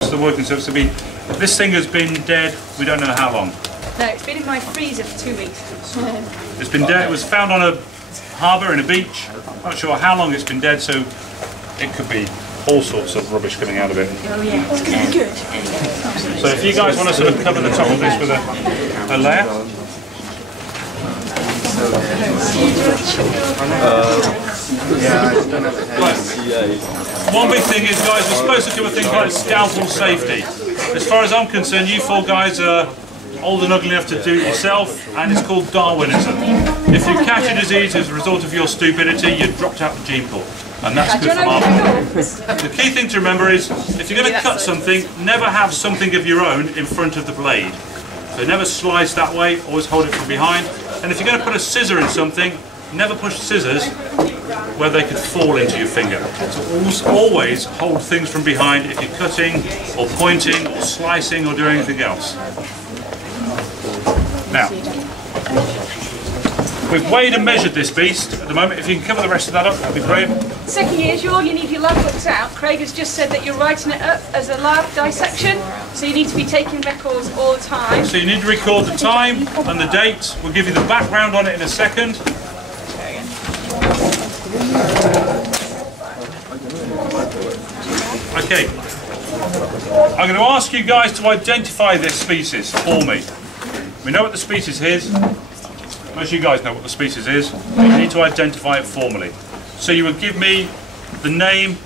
The working surface to be. This thing has been dead. We don't know how long. No, it's been in my freezer for 2 weeks. It's been dead. It was found on a harbour in a beach. Not sure how long it's been dead, so it could be all sorts of rubbish coming out of it. Oh yeah, it's going to be good. So if you guys want to sort of cover the top of this with a layer. One big thing is, guys, we're supposed to do a thing called scalpel safety. As far as I'm concerned, you four guys are old and ugly enough to do it yourself, and it's called Darwinism. If you catch a disease as a result of your stupidity, you're dropped out of the gene pool. And that's good from our point. The key thing to remember is, if you're going to cut something, never have something of your own in front of the blade. So never slice that way, always hold it from behind. And if you're going to put a scissor in something, never push scissors where they could fall into your finger. So always hold things from behind if you're cutting or pointing or slicing or doing anything else. Now, we've weighed and measured this beast at the moment. If you can cover the rest of that up, that'd be great. Second year, you need your lab books out. Craig has just said that you're writing it up as a lab dissection, so you need to be taking records all the time. So you need to record the time and the date. We'll give you the background on it in a second. Okay, I'm going to ask you guys to identify this species for me. We know what the species is. Most of you guys know what the species is. You need to identify it formally. So you would give me the name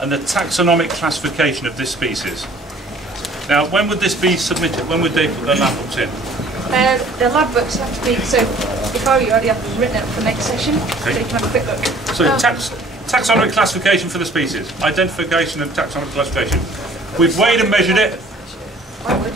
and the taxonomic classification of this species. Now, when would this be submitted? When would they put their lab books in? The lab books have to be, so if I were you, I'd have them written up for the next session, so you can have a quick look. So taxonomic classification for the species. Identification and taxonomic classification. We've weighed and measured it. I would.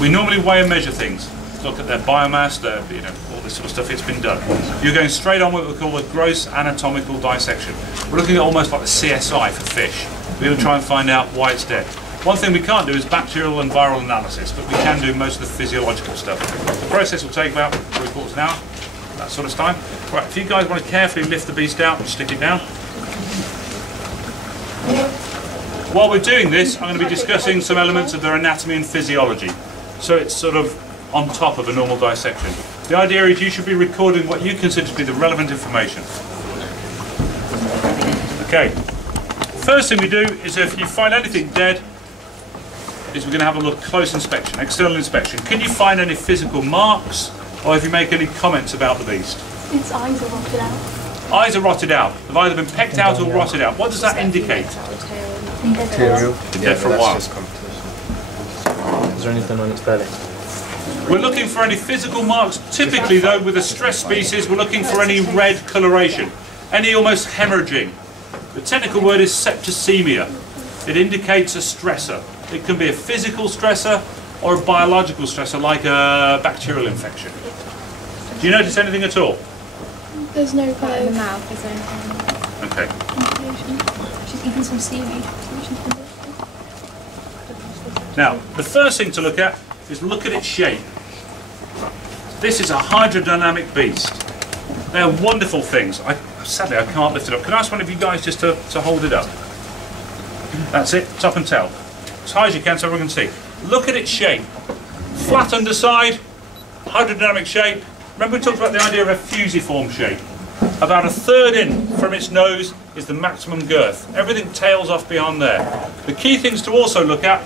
We normally weigh and measure things. Look at their biomass, their, all this sort of stuff. It's been done. You're going straight on what we call a gross anatomical dissection. We're looking at almost like the CSI for fish. We're going to try and find out why it's dead. One thing we can't do is bacterial and viral analysis, but we can do most of the physiological stuff. The process will take about 3/4 an hour, that sort of time. Right, if you guys want to carefully lift the beast out and stick it down. While we're doing this, I'm going to be discussing some elements of their anatomy and physiology. So it's sort of on top of a normal dissection. The idea is you should be recording what you consider to be the relevant information. Okay. First thing we do is, if you find anything dead, is we're going to have a look, close inspection, external inspection. Can you find any physical marks, or if you make any comments about the beast? Its eyes are rotted out. Eyes are rotted out. They've either been pecked out or rotted out. What does that indicate? Material. Dead for a while. Is there anything on its belly? We're looking for any physical marks. Typically, though, with a stress species, we're looking for any red coloration, any almost hemorrhaging. The technical word is septicemia. It indicates a stressor. It can be a physical stressor or a biological stressor, like a bacterial infection. Do you notice anything at all? There's no kind of mouth, is there? Okay. She's eating some seaweed. Now, the first thing to look at is look at its shape. This is a hydrodynamic beast. They are wonderful things. Sadly, I can't lift it up. Can I ask one of you guys just to hold it up? That's it, top and tail. As high as you can so everyone can see. Look at its shape. Flat underside, hydrodynamic shape. Remember we talked about the idea of a fusiform shape. About 1/3 in from its nose is the maximum girth. Everything tails off beyond there. The key things to also look at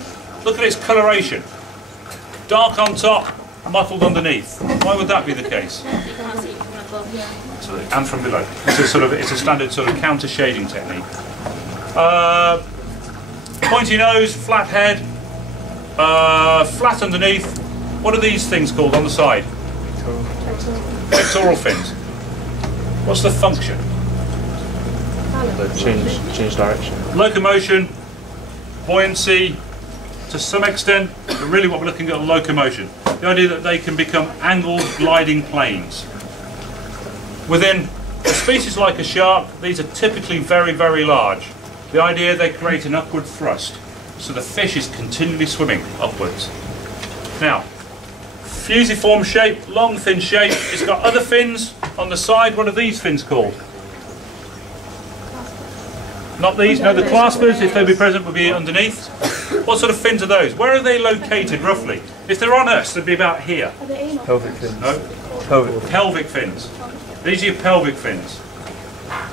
its coloration. Dark on top, mottled underneath. Why would that be the case? Absolutely. And from below. It's a standard sort of counter shading technique. Pointy nose, flat head, flat underneath. What are these things called on the side? Pectoral fins. What's the function? Change direction. Locomotion, buoyancy, to some extent, but really what we're looking at is locomotion. The idea that they can become angled gliding planes. Within a species like a shark, these are typically very, very large. The idea they create an upward thrust, so the fish is continually swimming upwards. Now, fusiform shape, long thin shape, it's got other fins on the side. What are these fins called? Not these, no, the claspers, if they be present, would be underneath. What sort of fins are those? Where are they located, roughly? If they're on us, they'd be about here. Are they anal? Pelvic fins. No? Pelvic. Pelvic fins. These are your pelvic fins.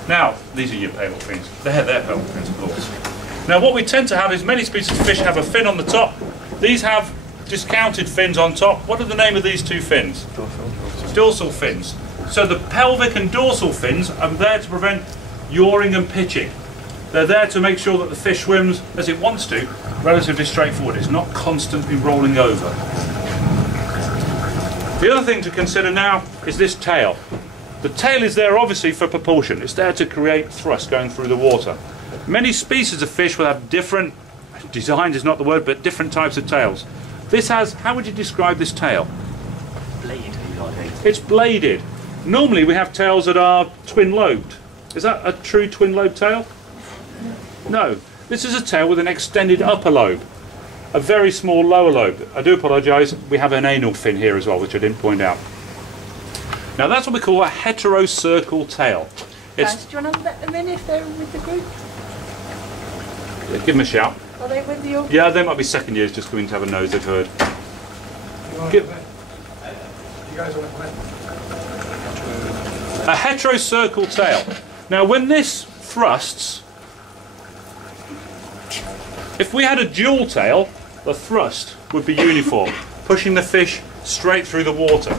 Now, these are your pelvic fins. They're pelvic fins, of course. Now, what we tend to have is many species of fish have a fin on the top. These have discounted fins on top. What are the name of these two fins? Dorsal fins. So the pelvic and dorsal fins are there to prevent yawing and pitching. They're there to make sure that the fish swims as it wants to, relatively straightforward. It's not constantly rolling over. The other thing to consider now is this tail. The tail is there obviously for propulsion. It's there to create thrust going through the water. Many species of fish will have different, designs is not the word, but different types of tails. This has, how would you describe this tail? Blade. It's bladed. Normally we have tails that are twin-lobed. Is that a true twin-lobed tail? No. This is a tail with an extended upper lobe, a very small lower lobe. I do apologise, we have an anal fin here as well, which I didn't point out. Now that's what we call a heterocircle tail. Guys, do you want to let them in if they're with the group? Give them a shout. Are they with you? Yeah, they might be second years just coming to have a nose, they've heard. A heterocircle tail. Now when this thrusts, if we had a dual tail, the thrust would be uniform, pushing the fish straight through the water.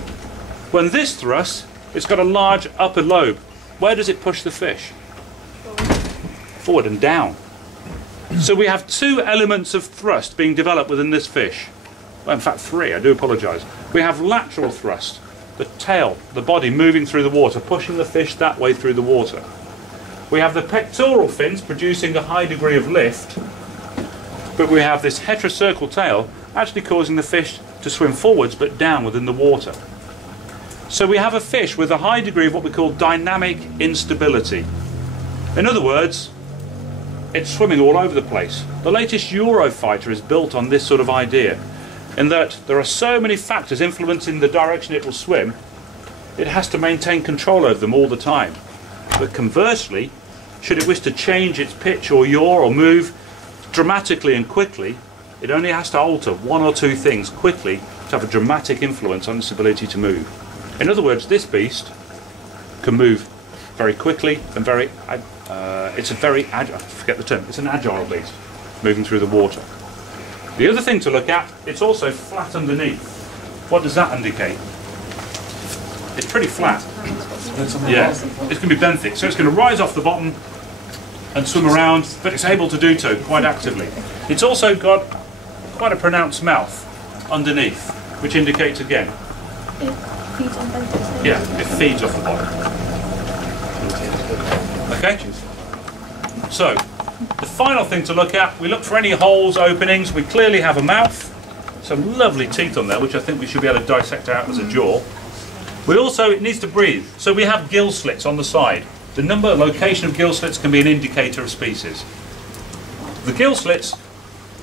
When this thrusts, it's got a large upper lobe. Where does it push the fish? Forward and down. So we have two elements of thrust being developed within this fish. Well, in fact, three, I do apologise. We have lateral thrust, the tail, the body moving through the water, pushing the fish that way through the water. We have the pectoral fins producing a high degree of lift, but we have this heterocircle tail actually causing the fish to swim forwards but down within the water. So we have a fish with a high degree of what we call dynamic instability. In other words, it's swimming all over the place. The latest Eurofighter is built on this sort of idea, in that there are so many factors influencing the direction it will swim, it has to maintain control over them all the time. But conversely, should it wish to change its pitch or yaw or move dramatically and quickly, it only has to alter one or two things quickly to have a dramatic influence on its ability to move. In other words, this beast can move very quickly and it's a very agile, I forget the term, it's an agile beast moving through the water. The other thing to look at, it's also flat underneath. What does that indicate? It's pretty flat. Yeah, it's going to be benthic, so it's going to rise off the bottom and swim around, but it's able to do so quite actively. It's also got quite a pronounced mouth underneath, which indicates again, It feeds on both. yeah, it feeds off the bottom. Okay? So, the final thing to look at, we look for any holes, openings. We clearly have a mouth, some lovely teeth on there, which I think we should be able to dissect out as a jaw. We also, it needs to breathe, so we have gill slits on the side. The number and location of gill slits can be an indicator of species. The gill slits,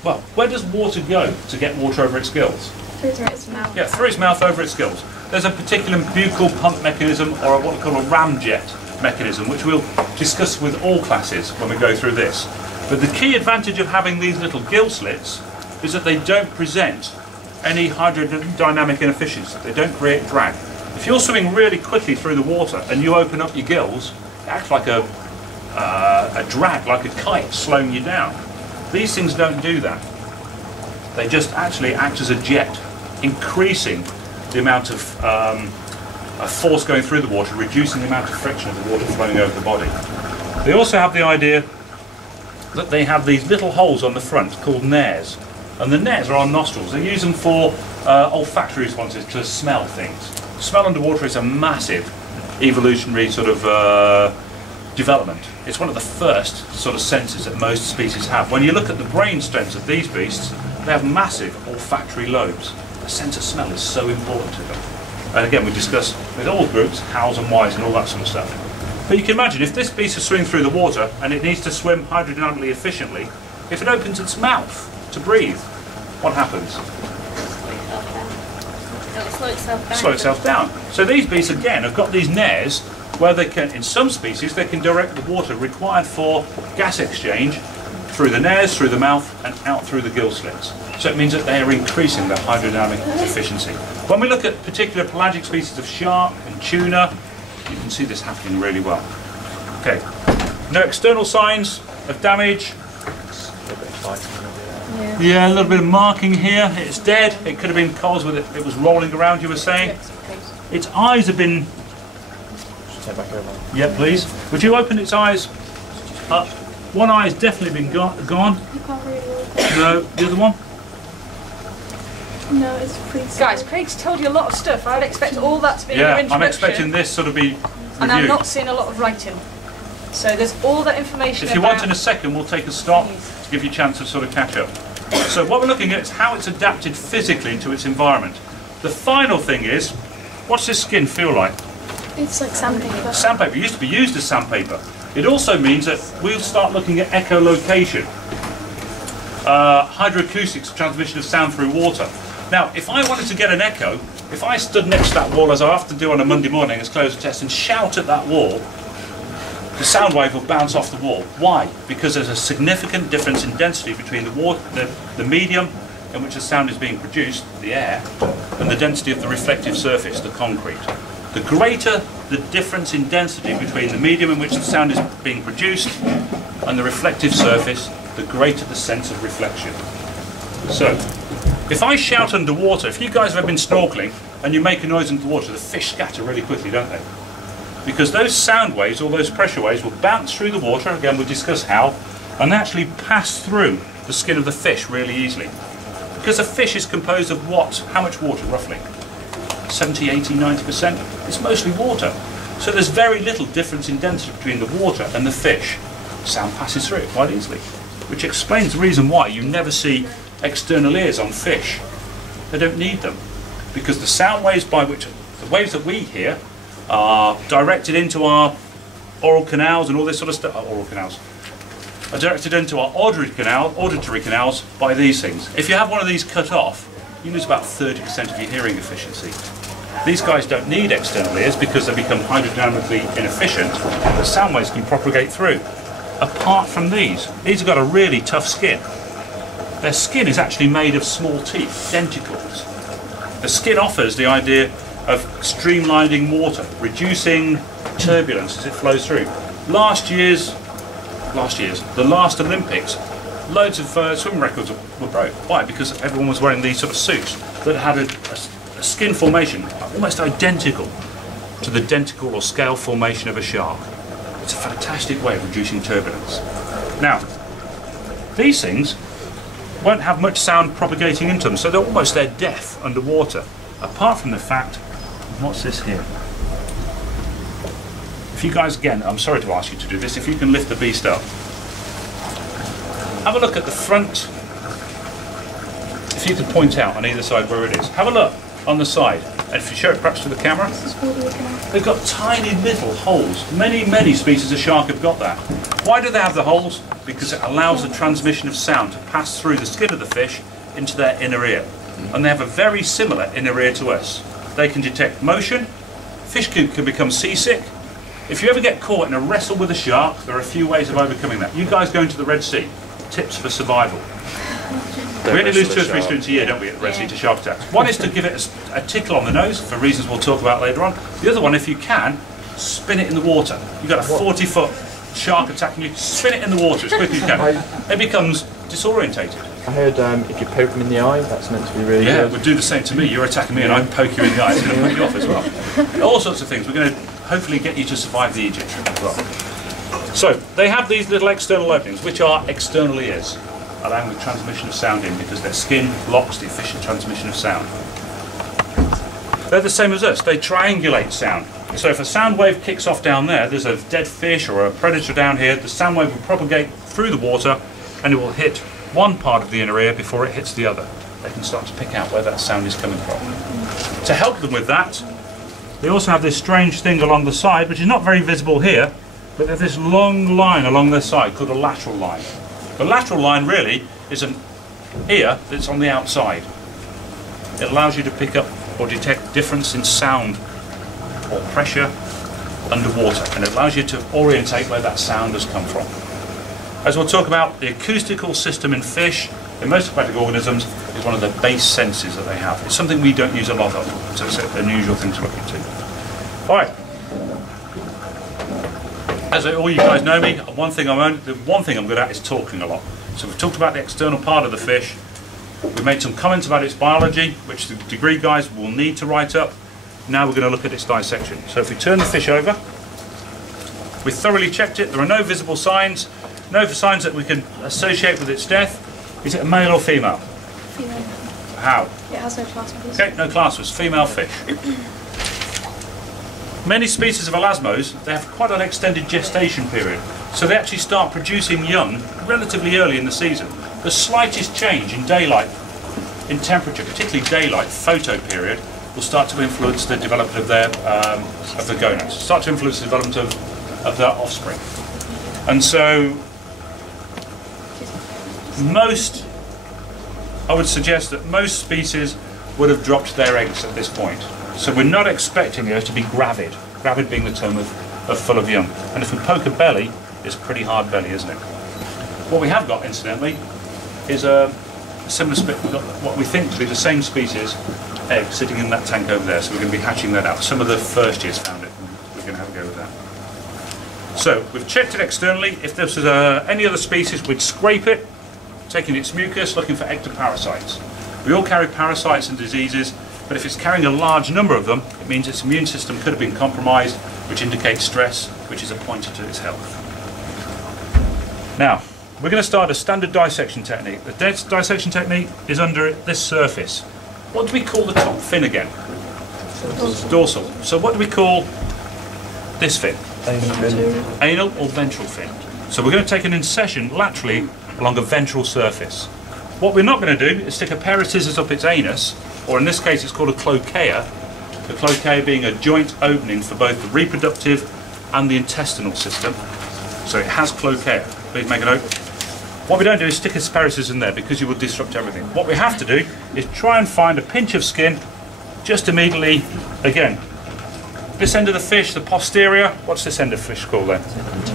well, where does water go to get water over its gills? Through its mouth. Yeah, through its mouth over its gills. There's a particular buccal pump mechanism, or what we call a ramjet mechanism, which we'll discuss with all classes when we go through this. But the key advantage of having these little gill slits is that they don't present any hydrodynamic inefficiency. They don't create drag. If you're swimming really quickly through the water and you open up your gills, it acts like a drag, like a kite slowing you down. These things don't do that. They just actually act as a jet, increasing the amount of force going through the water, reducing the amount of friction of the water flowing over the body. They also have the idea that they have these little holes on the front called nares, and the nares are our nostrils. They use them for olfactory responses to smell things. Smell underwater is a massive evolutionary sort of development. It's one of the first sort of senses that most species have. When you look at the brain stems of these beasts, they have massive olfactory lobes. The sense of smell is so important to them. And again, we discuss with all groups hows and whys and all that sort of stuff. But you can imagine if this beast is swimming through the water and it needs to swim hydrodynamically efficiently, if it opens its mouth to breathe, what happens? It'll slow itself down. Slow itself down. So these beasts again have got these nares where they can, in some species, they can direct the water required for gas exchange through the nares, through the mouth, and out through the gill slits. So it means that they are increasing their hydrodynamic efficiency. When we look at particular pelagic species of shark and tuna, you can see this happening really well. Okay, no external signs of damage. Yeah, a little bit of marking here. It's dead. It could have been coals with it. It was rolling around, you were saying. Its eyes have been... Back over. Yeah, please. Would you open its eyes up? One eye has definitely been gone. You can't really look. No, the other one? No, it's pretty Guys, Craig's told you a lot of stuff. I'd expect all that to be in your Yeah, introduction. I'm expecting this sort of be reviewed. And I'm not seeing a lot of writing. So there's all that information If you about... want in a second, we'll take a stop to give you a chance to sort of catch up. So what we're looking at is how it's adapted physically to its environment. The final thing is, what's this skin feel like? It's like sandpaper. Sandpaper used to be used as sandpaper. It also means that we'll start looking at echolocation, hydroacoustics, transmission of sound through water. Now, if I wanted to get an echo, if I stood next to that wall, as I often do on a Monday morning as close a test, and shout at that wall, the sound wave will bounce off the wall. Why? Because there's a significant difference in density between the medium in which the sound is being produced, the air, and the density of the reflective surface, the concrete. The greater the difference in density between the medium in which the sound is being produced and the reflective surface, the greater the sense of reflection. So, if I shout underwater, if you guys have ever been snorkeling and you make a noise underwater, the fish scatter really quickly, don't they? Because those sound waves, or those pressure waves, will bounce through the water, again we'll discuss how, and actually pass through the skin of the fish really easily. Because a fish is composed of what? How much water, roughly? 70, 80, 90%? It's mostly water. So there's very little difference in density between the water and the fish. Sound passes through it quite easily. Which explains the reason why you never see external ears on fish. They don't need them. Because the sound waves by which, the waves that we hear, are directed into our oral canals and all this sort of stuff. Oral canals. Are directed into our auditory canals by these things. If you have one of these cut off, you lose about 30% of your hearing efficiency. These guys don't need external ears because they become hydrodynamically inefficient. The sound waves can propagate through. Apart from these have got a really tough skin. Their skin is actually made of small teeth, denticles. The skin offers the idea of streamlining water, reducing turbulence as it flows through. The last Olympics, loads of swim records were broke. Why? Because everyone was wearing these sort of suits that had a skin formation almost identical to the denticle or scale formation of a shark. It's a fantastic way of reducing turbulence. Now, these things won't have much sound propagating into them, so they're deaf underwater. Apart from the fact, what's this here? If you guys, again, I'm sorry to ask you to do this, if you can lift the beast up. Have a look at the front. If you could point out on either side where it is. Have a look on the side. And if you show it perhaps to the camera. They've got tiny little holes. Many species of shark have got that. Why do they have the holes? Because it allows the transmission of sound to pass through the skin of the fish into their inner ear. And they have a very similar inner ear to us. They can detect motion. Fish can become seasick. If you ever get caught in a wrestle with a shark, there are a few ways of overcoming that. You guys go into the Red Sea. Tips for survival. We only lose 2 or 3 students a year, don't we, at the Red Sea to shark attacks. One is to give it a tickle on the nose, for reasons we'll talk about later on. The other one, if you can, spin it in the water. You've got a 40-foot shark attacking you, spin it in the water as quickly as you can. It becomes disorientated. I heard if you poke them in the eye, that's meant to be really good. Yeah, it would do the same to me. You're attacking me and I poke you in the eye. It's going to put you off as well. All sorts of things. We're going to hopefully get you to survive the Egypt trip as well. So, they have these little external openings, which are external ears, allowing the transmission of sound in because their skin blocks the efficient transmission of sound. They're the same as us. They triangulate sound. So if a sound wave kicks off down there, there's a dead fish or a predator down here, the sound wave will propagate through the water and it will hit one part of the inner ear before it hits the other. They can start to pick out where that sound is coming from. To help them with that, they also have this strange thing along the side, which is not very visible here, but there's this long line along their side called a lateral line. The lateral line really is an ear that's on the outside. It allows you to pick up or detect difference in sound or pressure underwater, and it allows you to orientate where that sound has come from. As we'll talk about, the acoustical system in fish, in most aquatic organisms, is one of the base senses that they have. It's something we don't use a lot of, so it's an unusual thing to look into. All right. As all you guys know me, the one thing I'm good at is talking a lot. So we've talked about the external part of the fish. We've made some comments about its biology, which the degree guys will need to write up. Now we're going to look at its dissection. So if we turn the fish over, we thoroughly checked it. There are no visible signs, no signs that we can associate with its death. Is it a male or female? Female. How? It has no claspers. Okay, no claspers, female fish. Many species of elasmos, they have quite an extended gestation period, so they actually start producing young relatively early in the season. The slightest change in daylight, in temperature, particularly daylight, photo period, will start to influence the development of the gonads, start to influence the development of their offspring. And so, I would suggest that most species would have dropped their eggs at this point. So we're not expecting those to be gravid, gravid being the term of full of young. And if we poke a belly, it's a pretty hard belly, isn't it? What we have got, incidentally, is a similar split. We've got what we think to be the same species egg sitting in that tank over there, so we're going to be hatching that out. Some of the first years found it, and we're going to have a go with that. So we've checked it externally. If this was any other species, we'd scrape it, taking its mucus, looking for ectoparasites. We all carry parasites and diseases, but if it's carrying a large number of them, it means its immune system could have been compromised, which indicates stress, which is a pointer to its health. Now, we're going to start a standard dissection technique. The dissection technique is under this surface. What do we call the top fin again? Dorsal. So what do we call this fin? Anal or ventral fin. So we're going to take an incision laterally along a ventral surface. What we're not going to do is stick a pair of scissors up its anus, or in this case it's called a cloacaea, the cloacaea being a joint opening for both the reproductive and the intestinal system. So it has cloacaea. Please make a note. What we don't do is stick a pair of scissors in there because you will disrupt everything. What we have to do is try and find a pinch of skin just immediately, again, this end of the fish, the posterior, what's this end of fish called then?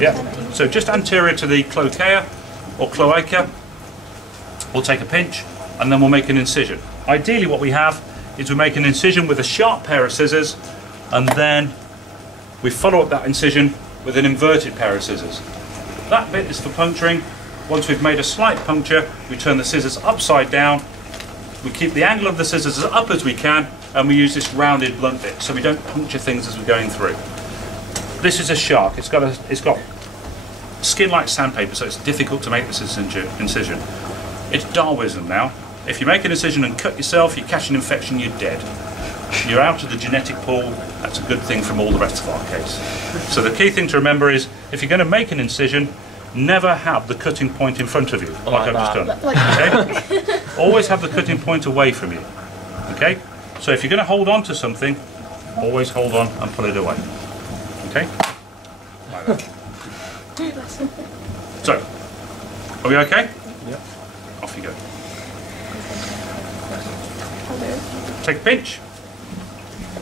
Yeah, so just anterior to the cloacaea or cloaca, we'll take a pinch and then we'll make an incision. Ideally what we have is we make an incision with a sharp pair of scissors and then we follow up that incision with an inverted pair of scissors. That bit is for puncturing. Once we've made a slight puncture, we turn the scissors upside down, we keep the angle of the scissors as up as we can, and we use this rounded blunt bit so we don't puncture things as we're going through. This is a shark. It's got skin like sandpaper, so it's difficult to make this incision. It's Darwinism now. If you make an incision and cut yourself, you catch an infection, you're dead. You're out of the genetic pool. That's a good thing from all the rest of our case. So the key thing to remember is, if you're going to make an incision, never have the cutting point in front of you, like I've just done. Okay? Always have the cutting point away from you. Okay? So if you're going to hold on to something, always hold on and pull it away. Okay? Like that. So, are we okay? Yep. Off you go. Take a pinch.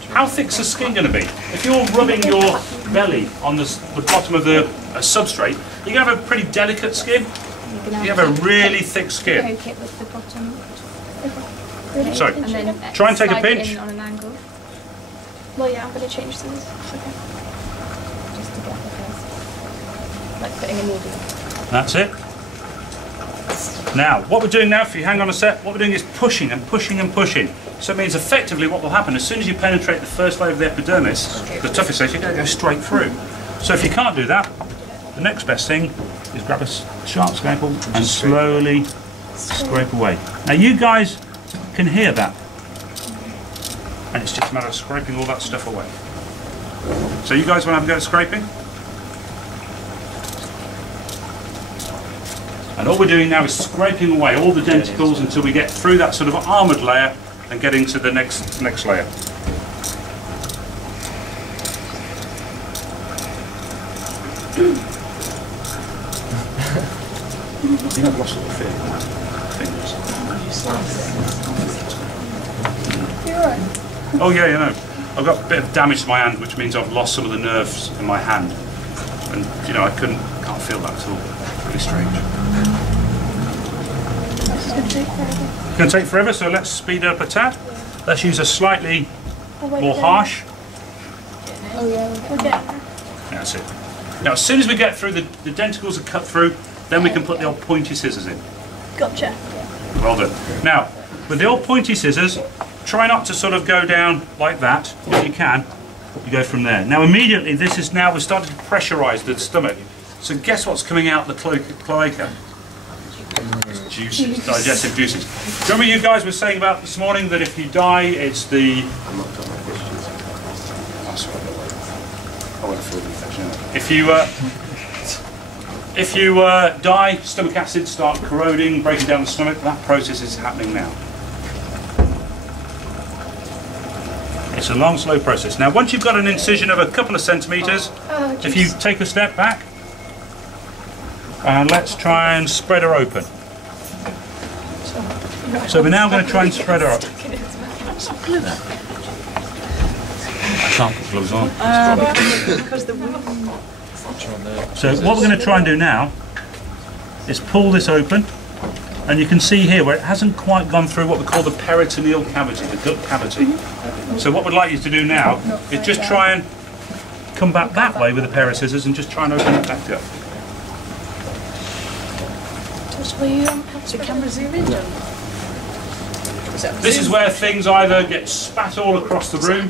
How thick's the skin going to be? If you're rubbing your belly on the bottom of the substrate, you're going to have a pretty delicate skin. You have a really thick skin. Poke it with the bottom. Really? So, And then try and take a slide it pinch. in on an angle. Well, yeah, I'm going to change things. Okay. Just to get the first, like putting a needle. That's it. Now, what we're doing now, if you hang on a sec, what we're doing is pushing and pushing and pushing. So it means effectively what will happen, as soon as you penetrate the first layer of the epidermis, the toughest layer, you're going to go straight through. So if you can't do that, the next best thing is grab a sharp scalpel and slowly scrape away. Now you guys can hear that. And it's just a matter of scraping all that stuff away. So you guys want to have a go at scraping? And all we're doing now is scraping away all the denticles until we get through that sort of armoured layer and getting to the next layer. I think I've lost all the fingers. You're right. Oh yeah, you know. I've got a bit of damage to my hand, which means I've lost some of the nerves in my hand. And, you know, can't feel that at all. Really strange. It's going to take forever, so let's speed up a tad. Let's use a slightly more harsh. Oh yeah, we're getting there. That's it. Now, as soon as we get through, the denticles are cut through, then we can put the old pointy scissors in. Gotcha. Well done. Now, with the old pointy scissors, try not to sort of go down like that. If you can, you go from there. Now, immediately, we're starting to pressurize the stomach. So guess what's coming out the cloaca? Juices, digestive juices. Remember you guys were saying about this morning that if you die, it's the... If you die, stomach acids start corroding, breaking down the stomach. That process is happening now. It's a long, slow process. Now, once you've got an incision of a couple of centimetres, if you take a step back, and let's try and spread her open. So we're now going to try and spread her up. I can't put gloves on. So what we're going to try and do now is pull this open, and you can see here where it hasn't quite gone through what we call the peritoneal cavity, the gut cavity. So what we'd like you to do now is just try and come back that way with a pair of scissors and just try and open it back up. The camera zoom in. This is where things either get spat all across the room,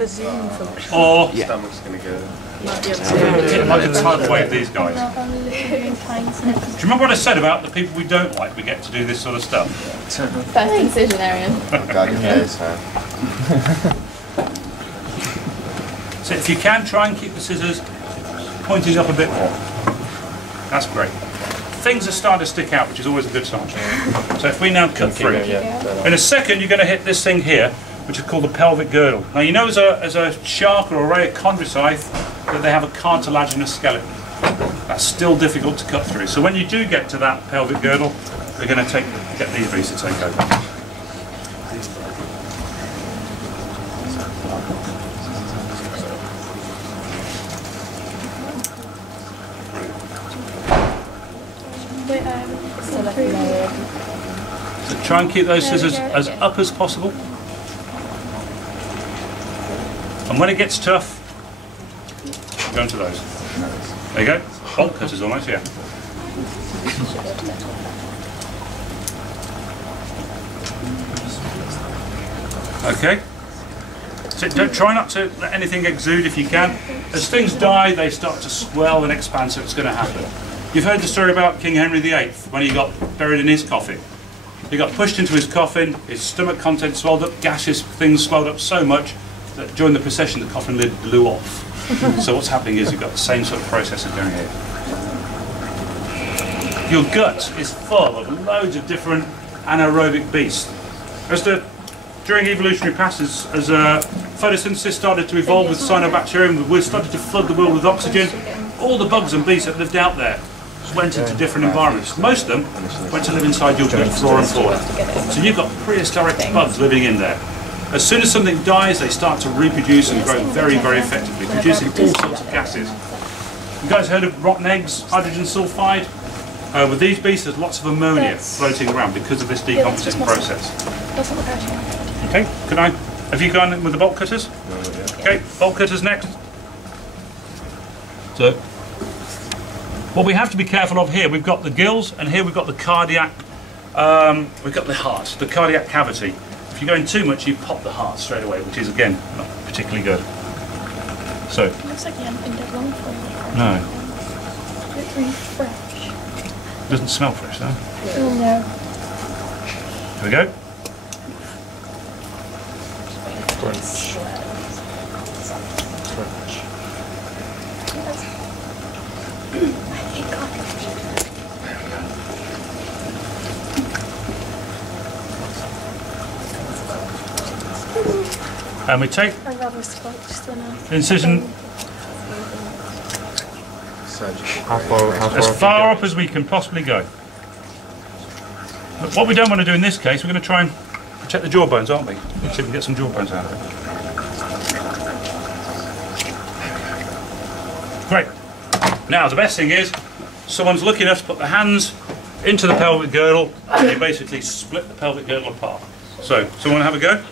or Stomach's going to go. hit like a tidal wave these guys. Do you remember what I said about the people we don't like? We get to do this sort of stuff. First incision, Arian. God, your face, huh? So if you can, try and keep the scissors pointing up a bit more. That's great. Things are starting to stick out, which is always a good sign. So if we now cut through, in a second you're going to hit this thing here, which is called the pelvic girdle. Now you know as a shark or a ray of chondrocyte that they have a cartilaginous skeleton. That's still difficult to cut through. So when you do get to that pelvic girdle, we're going to get these bees to take over. So try and keep those scissors as up as possible. And when it gets tough, go into those. There you go. Bolt cutters almost, yeah. Okay. So try not to let anything exude if you can. As things die, they start to swell and expand, so it's going to happen. You've heard the story about King Henry VIII when he got buried in his coffin. He got pushed into his coffin, his stomach contents swelled up, gaseous things swelled up so much that during the procession the coffin lid blew off. So what's happening is you've got the same sort of process going here. Your gut is full of loads of different anaerobic beasts. During evolutionary passes, as photosynthesis started to evolve with cyanobacterium, we started to flood the world with oxygen. All the bugs and beasts that lived out there went into different environments. Most of them went to live inside your gut flora and fauna. So you've got prehistoric bugs living in there. As soon as something dies, they start to reproduce and grow very, very effectively, producing all sorts of gases. You guys heard of rotten eggs, hydrogen sulfide? With these beasts, there's lots of ammonia floating around because of this decomposition process. Okay, have you gone in with the bolt cutters? Okay, bolt cutters next. So, what we have to be careful of here, we've got the gills, and here we've got the cardiac, we've got the heart, the cardiac cavity. If you go in too much, you pop the heart straight away, which is, again, not particularly good. So. It looks like you haven't been dead long for it. No. It's really fresh. It doesn't smell fresh, though. Oh, no. Here we go. Crunch. And we take I'd rather squelch than a... incision How far as far up as we can possibly go. But what we don't want to do in this case, we're going to try and protect the jawbones, aren't we? See if we can get some jawbones out of it. Great. Now the best thing is, someone's lucky enough to put their hands into the pelvic girdle and they basically split the pelvic girdle apart. So, someone have a go?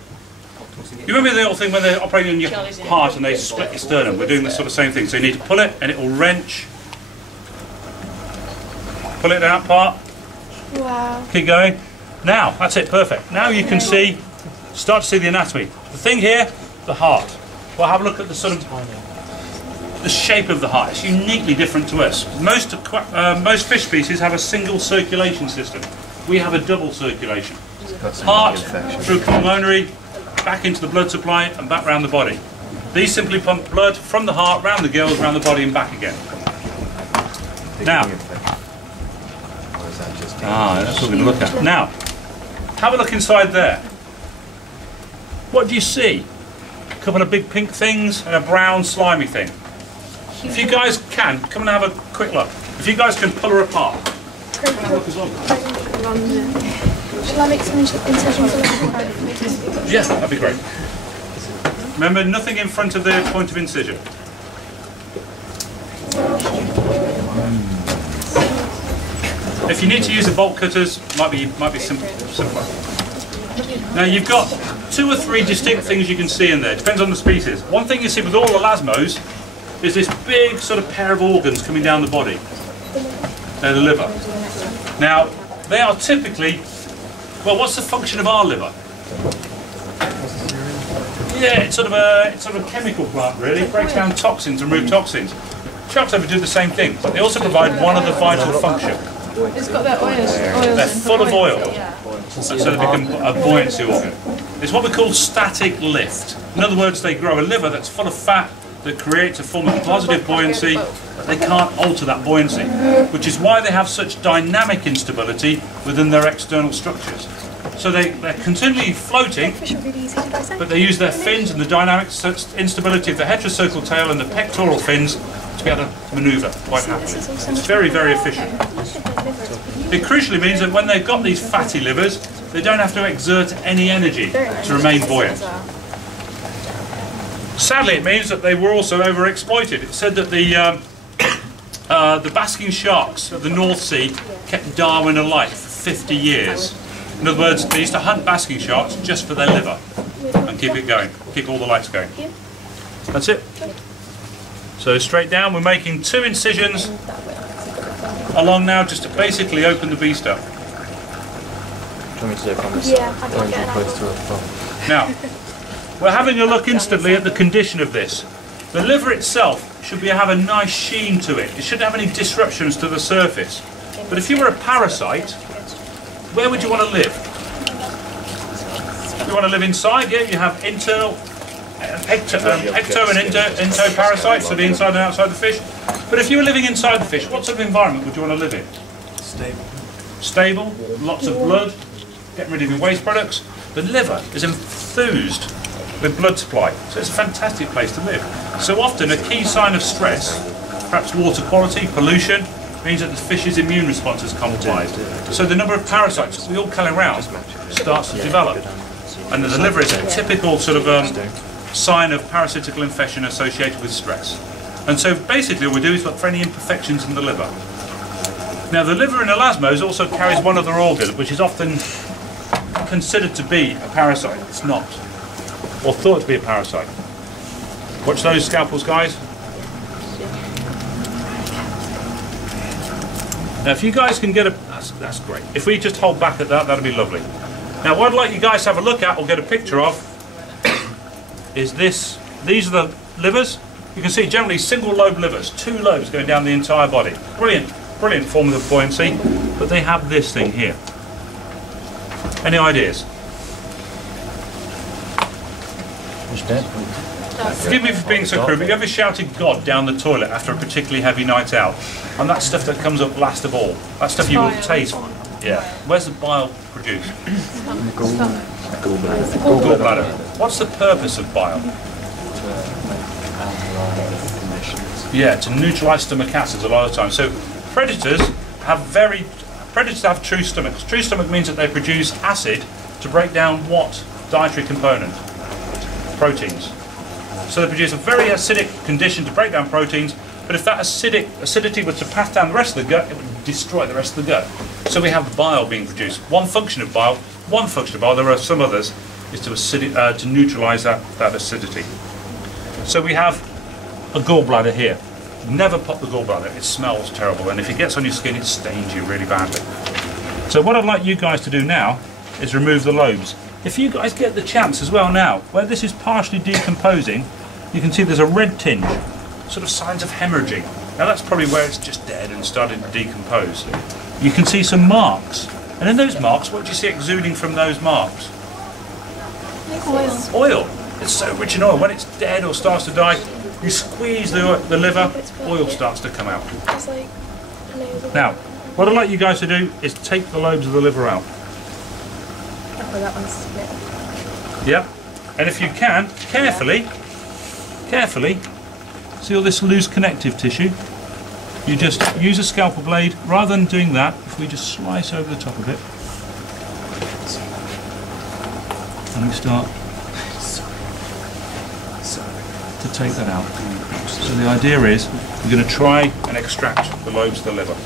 You remember the old thing when they're operating on your heart and they split your sternum? We're doing the sort of same thing. So you need to pull it and it will wrench. Pull it out part. Wow. Keep going. Now, that's it, perfect. Now you can see, start to see the anatomy. The thing here, the heart. Well, have a look at the sort of, the shape of the heart. It's uniquely different to us. Most fish species have a single circulation system. We have a double circulation. Heart through pulmonary, back into the blood supply and back round the body. These simply pump blood from the heart, round the gills, round the body and back again. Now, that's what we're going to look at. Now, have a look inside there. What do you see? A couple of big pink things and a brown slimy thing. If you guys can, come and have a quick look. If you guys can pull her apart. Come and have a look as well. Shall I make some incisions? Yeah, that'd be great. Remember, nothing in front of the point of incision. If you need to use the bolt cutters, might be simpler. Now you've got 2 or 3 distinct things you can see in there. Depends on the species. One thing you see with all elasmos is this big sort of pair of organs coming down the body. They're the liver. Now they are typically. Well, what's the function of our liver? Yeah, it's sort of a chemical plant, really. It breaks down toxins and remove toxins. Sharks ever do the same thing, but they also provide one other vital function. It's got their oils. They're full of oil, and so they become a buoyancy organ. It's what we call static lift. In other words, they grow a liver that's full of fat that creates a form of positive buoyancy, but they can't alter that buoyancy, which is why they have such dynamic instability within their external structures. So they're continually floating, but they use their fins and the dynamic instability of the heterocircle tail and the pectoral fins to be able to manoeuvre quite happily. It's very, very efficient. It crucially means that when they've got these fatty livers, they don't have to exert any energy to remain buoyant. Sadly, it means that they were also overexploited. It said that the basking sharks of the North Sea kept Darwin alive for 50 years. In other words, they used to hunt basking sharks just for their liver and keep it going, keep all the lights going. That's it. So straight down, we're making 2 incisions along now just to basically open the beast up. Do you want me to do it from this Yeah, side? I can get Close to it. Now, we're having a look instantly at the condition of this. The liver itself should have a nice sheen to it. It shouldn't have any disruptions to the surface. But if you were a parasite, where would you want to live? You want to live inside, yeah? You have internal, ecto and ento parasites, so the inside and outside the fish. But if you were living inside the fish, what sort of environment would you want to live in? Stable. Stable, lots of blood, getting rid of your waste products. The liver is enthused with blood supply, so it's a fantastic place to live. So often a key sign of stress, perhaps water quality, pollution, means that the fish's immune response is compromised. So the number of parasites that we all carry around starts to develop. And the liver is a typical sort of sign of parasitical infection associated with stress. And so basically what we do is look for any imperfections in the liver. Now the liver in elasmos also carries one other organ, which is often considered to be a parasite. It's not. Or thought to be a parasite. Watch those scalpels, guys. Now if you guys can get a, that's great. If we just hold back at that, that'd be lovely. Now what I'd like you guys to have a look at or get a picture of is this. These are the livers. You can see generally single lobe livers, 2 lobes going down the entire body. Brilliant, brilliant form of buoyancy, but they have this thing here. Any ideas? Which bit? Forgive me for being so crude, but you ever shouted God down the toilet after a particularly heavy night out? And that stuff that comes up last of all, that stuff you will taste. Yeah. Where's the bile produced? Gallbladder. What's the purpose of bile? Yeah, to neutralise stomach acids a lot of times. So predators have true stomachs. True stomach means that they produce acid to break down what dietary component? Proteins. So they produce a very acidic condition to break down proteins, But if that acidity were to pass down the rest of the gut, it would destroy the rest of the gut. So we have bile being produced. One function of bile, there are some others, is to neutralise that acidity. So we have a gallbladder here. Never pop the gallbladder, it smells terrible, and if it gets on your skin it stains you really badly. So what I'd like you guys to do now is remove the lobes. If you guys get the chance as well now, where this is partially decomposing, you can see there's a red tinge, sort of signs of hemorrhaging. Now that's probably where it's just dead and started to decompose. You can see some marks, and in those marks, what do you see exuding from those marks? Oil. Oil. It's so rich in oil. When it's dead or starts to die, you squeeze the liver, oil starts to come out. It's like Now, what I'd like you guys to do is take the lobes of the liver out. Oh, that one's split. Yeah, and if you can, carefully, see all this loose connective tissue? You just use a scalpel blade. Rather than doing that, if we just slice over the top of it, and we start to take that out. So the idea is we're going to try and extract the lobes of the liver.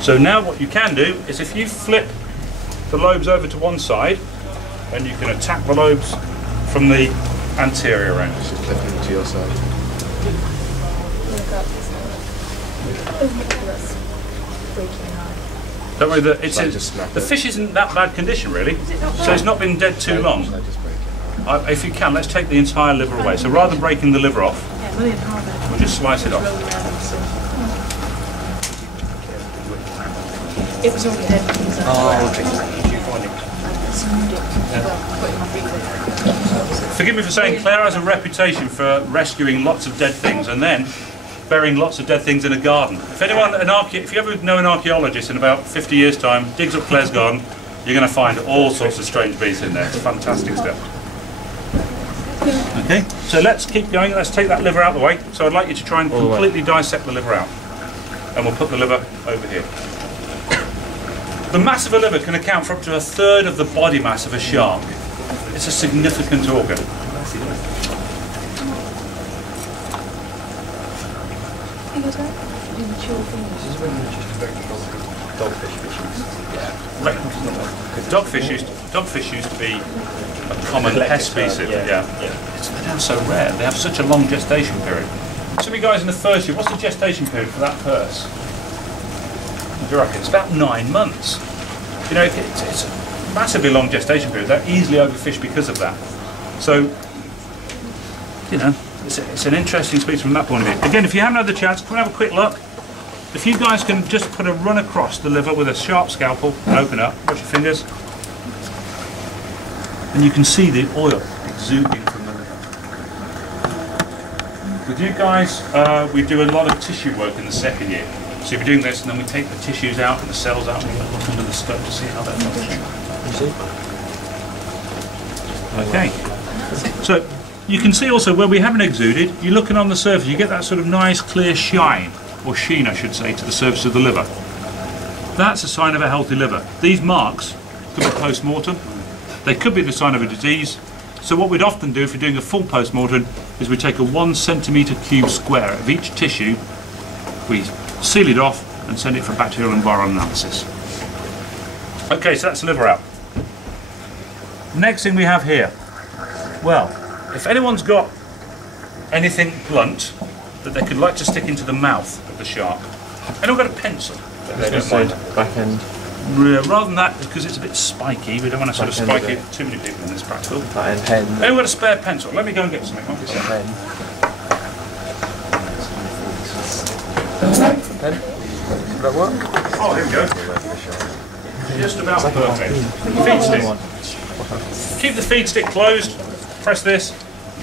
So now what you can do is if you flip the lobes over to one side, and you can attack the lobes from the anterior end. Just flip it to your side. Don't worry, the fish isn't that bad condition really, so it's not been dead too long. If you can, let's take the entire liver away. So rather than breaking the liver off, we'll just slice it off. It was already dead. Forgive me for saying, Claire has a reputation for rescuing lots of dead things and then burying lots of dead things in a garden. If anyone, if you ever know an archaeologist in about 50 years' time, digs up Claire's garden, you're going to find all sorts of strange beasts in there. It's fantastic stuff. Okay, so let's keep going. Let's take that liver out of the way. So I'd like you to try and completely dissect the liver out. And we'll put the liver over here. The mass of a liver can account for up to 1/3 of the body mass of a shark. It's a significant organ. Dogfish used to be a common pest species. Yeah. They're now so rare. They have such a long gestation period. Some of you guys in the first year, what's the gestation period for that purse? What do you reckon? It's about 9 months. You know, it's a massively long gestation period. They're easily overfished because of that. So, you know, it's an interesting species from that point of view. Again, if you haven't had the chance, come and have a quick look. If you guys can just put a run across the liver with a sharp scalpel and open up, watch your fingers, and you can see the oil exuding from the liver. With you guys, we do a lot of tissue work in the second year. So we're doing this and then we take the tissues out and the cells out and we look under the scope to see how they're functioning. Okay. So you can see also where we haven't exuded, you're looking on the surface, you get that sort of nice clear shine, or sheen I should say, to the surface of the liver. That's a sign of a healthy liver. These marks could be post-mortem, they could be the sign of a disease. So what we'd often do if we're doing a full post-mortem is we take a 1 centimetre cube square of each tissue, we seal it off and send it for bacterial and viral analysis. Okay, so that's the liver out. Next thing we have here. Well, if anyone's got anything blunt that they could like to stick into the mouth of the shark, anyone got a pencil that they don't mind? Back end. Rather than that, because it's a bit spiky, we don't want to sort of spike it. Too many people in this practical. Pen. Anyone got a spare pencil? Let me go and get something. Pen. Pen. Would that work? Oh, here we go. Just about perfect. Feed stick. Keep the feed stick closed. Press this.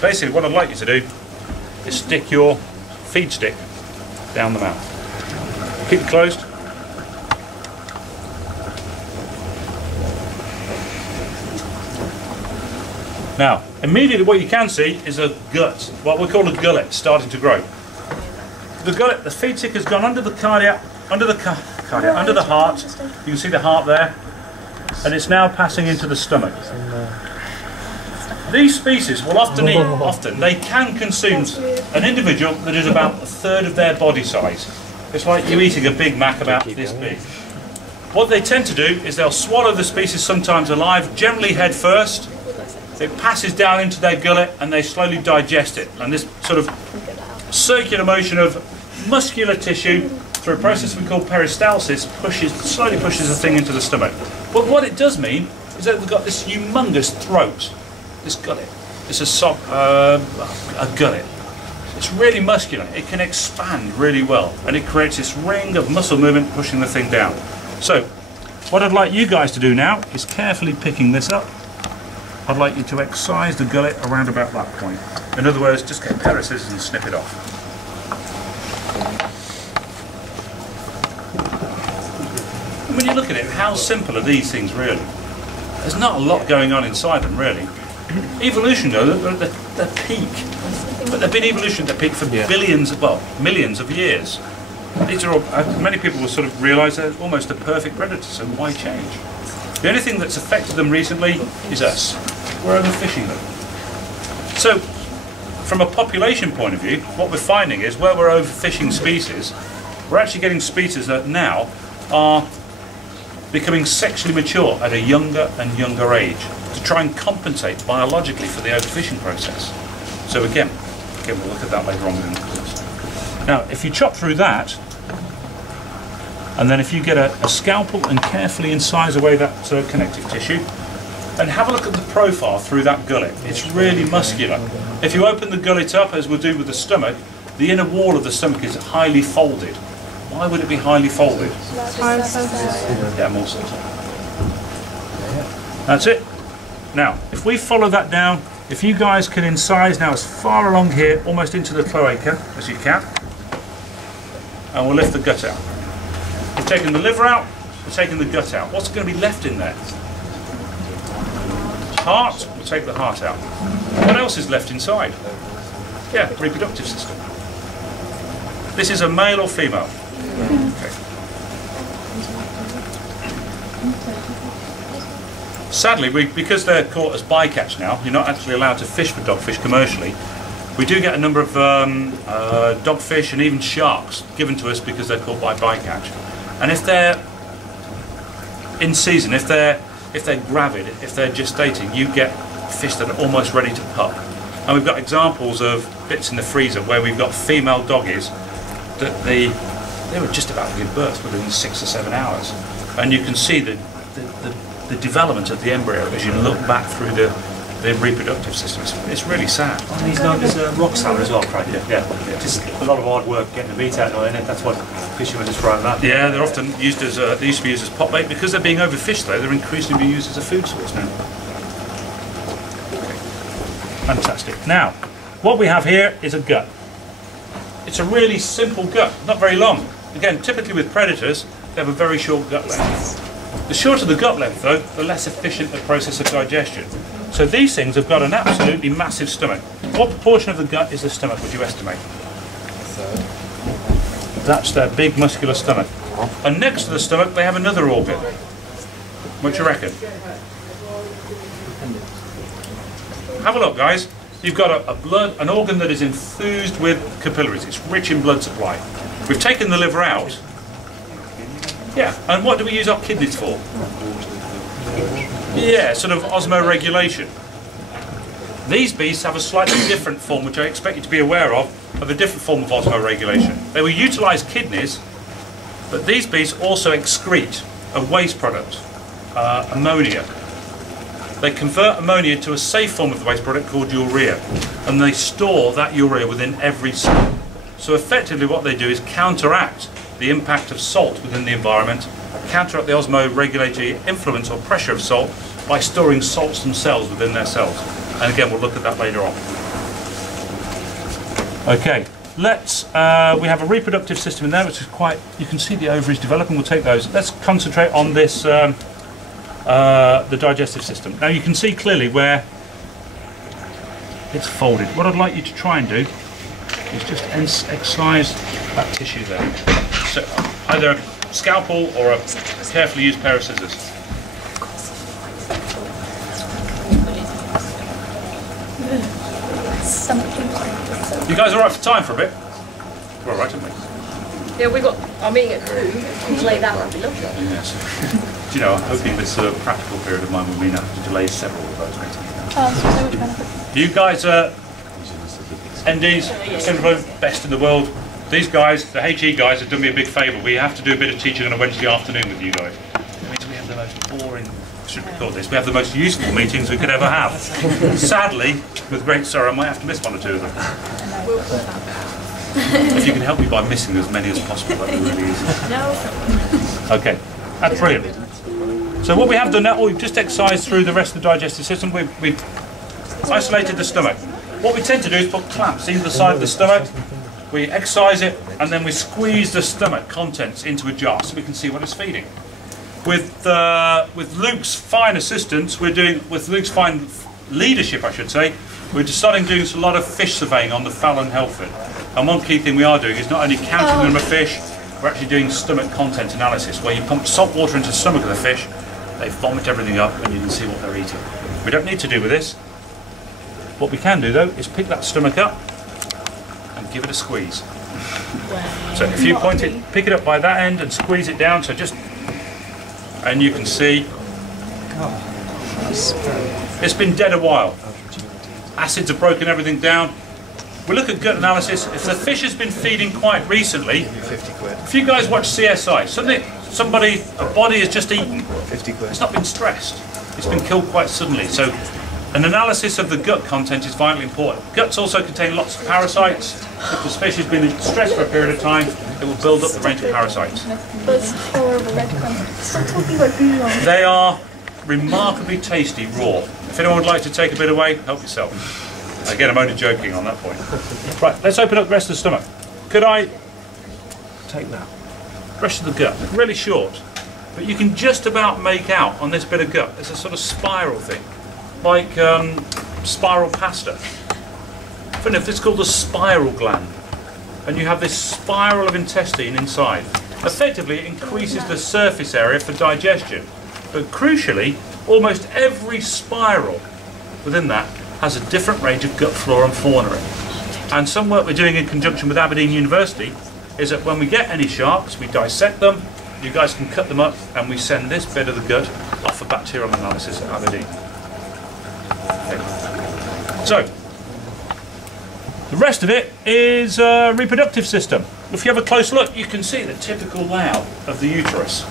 Basically, what I'd like you to do is stick your feed stick down the mouth. Keep it closed. Now, immediately what you can see is a gut, what we call a gullet, starting to grow. the gullet, the feed tick has gone under the cardiac, under the heart. You can see the heart there, and it's now passing into the stomach. These species will often eat, they can consume an individual that is about a third of their body size. It's like you eating a Big Mac about this big. What they tend to do is they'll swallow the species sometimes alive, generally head first. It passes down into their gullet and they slowly digest it. And this sort of circular motion of muscular tissue through a process we call peristalsis slowly pushes the thing into the stomach. But what it does mean is that they've got this humongous throat, this gullet. It's a gullet. It's really muscular. It can expand really well, and it creates this ring of muscle movement pushing the thing down. So, what I'd like you guys to do now is carefully picking this up. I'd like you to excise the gullet around about that point. In other words, just get a pair of scissors and snip it off. And when you look at it, how simple are these things really? There's not a lot going on inside them really. Evolution though, they're at the peak. But they've been evolution at the peak for millions of years. These are all, many people will sort of realise they're almost a perfect predator, so why change? The only thing that's affected them recently is us. We're overfishing them. So, from a population point of view, what we're finding is where we're overfishing species, we're actually getting species that now are becoming sexually mature at a younger and younger age to try and compensate biologically for the overfishing process. So again, we'll look at that later on in the course. Now, if you chop through that, and then if you get a scalpel and carefully incise away that connective tissue, and have a look at the profile through that gullet. It's really muscular. If you open the gullet up, as we'll do with the stomach, the inner wall of the stomach is highly folded. Why would it be highly folded? Yeah, more so. That's it. Now, if we follow that down, if you guys can incise now as far along here, almost into the cloaca as you can, and we'll lift the gut out. We've taken the liver out, we're taking the gut out. What's going to be left in there? Heart, we'll take the heart out. What else is left inside? Yeah, reproductive system. This is a male or female? Okay. Sadly, because they're caught as bycatch now, you're not actually allowed to fish for dogfish commercially. We do get a number of dogfish and even sharks given to us because they're caught by bycatch. And if they're in season, if they're gravid, if they're gestating, you get fish that are almost ready to pup. And we've got examples of bits in the freezer where we've got female doggies that they were just about to give birth within 6 or 7 hours. And you can see the development of the embryo as you look back through the reproductive system. It's really sad. And he's known as a rock salmon as well, Craig. Yeah. Just a lot of hard work getting the meat out of it. That's what fishermen just throw that. Yeah, they're often used as they used to be used as pot bait because they're being overfished. Though they're increasingly being used as a food source now. Okay. Fantastic. Now, what we have here is a gut. It's a really simple gut, not very long. Again, typically with predators, they have a very short gut length. The shorter the gut length, though, the less efficient the process of digestion. So these things have got an absolutely massive stomach. What proportion of the gut is the stomach, would you estimate? That's their big muscular stomach. And next to the stomach, they have another organ. What do you reckon? Have a look, guys. You've got an organ that is infused with capillaries. It's rich in blood supply. We've taken the liver out. Yeah, and what do we use our kidneys for? Yeah, sort of osmoregulation. These beasts have a slightly different form, which I expect you to be aware of a different form of osmoregulation. They will utilise kidneys, but these beasts also excrete a waste product, ammonia. They convert ammonia to a safe form of the waste product called urea, and they store that urea within every cell. So effectively what they do is counteract the impact of salt within the environment, counteract the osmoregulatory influence or pressure of salt by storing salts themselves within their cells. And again, we'll look at that later on. Okay, we have a reproductive system in there, which is quite, you can see the ovaries developing, we'll take those. Let's concentrate on this, the digestive system. Now you can see clearly where it's folded. What I'd like you to try and do is just excise that tissue there. So either a scalpel or a carefully used pair of scissors. You guys all right for time for a bit? We're all right, aren't we? Yeah, we've got our meeting at noon. If you lay that, that'd be lovely. Yes. Do you know, I'm hoping this practical period of mine will mean I have to delay several of those meetings. So much benefit. You guys are NDs, everyone, best in the world. These guys, the HE guys, have done me a big favour. We have to do a bit of teaching on a Wednesday afternoon with you guys. It means we have the most boring, should record this, we have the most useful meetings we could ever have. Sadly, with great sorrow, I might have to miss one or two of them. If you can help me by missing as many as possible, that would be really easy. No. Okay, that's brilliant. So what we have done now, we've just excised through the rest of the digestive system. We've isolated the stomach. What we tend to do is put clamps either side of the stomach. We excise it and then we squeeze the stomach contents into a jar so we can see what it's feeding. With Luke's fine assistance, with Luke's fine leadership, I should say, we're starting doing a lot of fish surveying on the Falmouth Helford. And one key thing we are doing is not only counting the number of fish, we're actually doing stomach content analysis, where you pump salt water into the stomach of the fish, they vomit everything up, and you can see what they're eating. We don't need to do with this. What we can do, though, is pick that stomach up and give it a squeeze. So if you pick it up by that end and squeeze it down, and you can see it's been dead a while. Acids have broken everything down. We look at gut analysis. If the fish has been feeding quite recently, if you guys watch CSI, a body has just eaten. It's not been stressed. It's been killed quite suddenly. So an analysis of the gut content is vitally important. Guts also contain lots of parasites. If the fish has been stressed for a period of time, it will build up the range of parasites. Those horrible red ones. Stop talking about oolong. They are remarkably tasty raw. If anyone would like to take a bit away, help yourself. Again, I'm only joking on that point. Right, let's open up the rest of the stomach. Could I take that? Rest of the gut, really short, but you can just about make out on this bit of gut. It's a sort of spiral thing, like spiral pasta. Funny enough, it's called the spiral gland, and you have this spiral of intestine inside. Effectively, it increases the surface area for digestion, but crucially, almost every spiral within that has a different range of gut flora and fauna in. And some work we're doing in conjunction with Aberdeen University is that when we get any sharks, we dissect them, you guys can cut them up, and we send this bit of the gut off for bacterial analysis at Aberdeen. Okay. So, the rest of it is reproductive system. If you have a close look, you can see the typical layout of the uterus.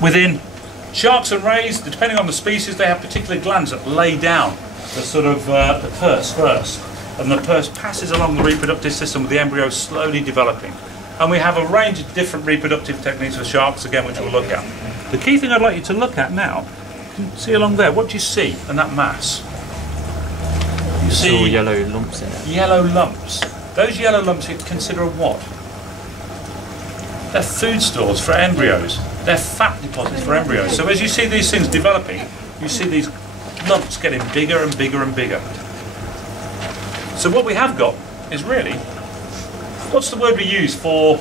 Within sharks and rays, depending on the species, they have particular glands that lay down the sort of the purse first, and the purse passes along the reproductive system with the embryo slowly developing. And we have a range of different reproductive techniques with sharks, again, which we'll look at. The key thing I'd like you to look at now, you can see along there, what do you see in that mass? You see all yellow lumps in it. Yellow lumps. Those yellow lumps you consider what? They're food stores for embryos. They're fat deposits for embryos. So as you see these things developing, you see these lumps getting bigger and bigger and bigger. So what we have got is really, what's the word we use for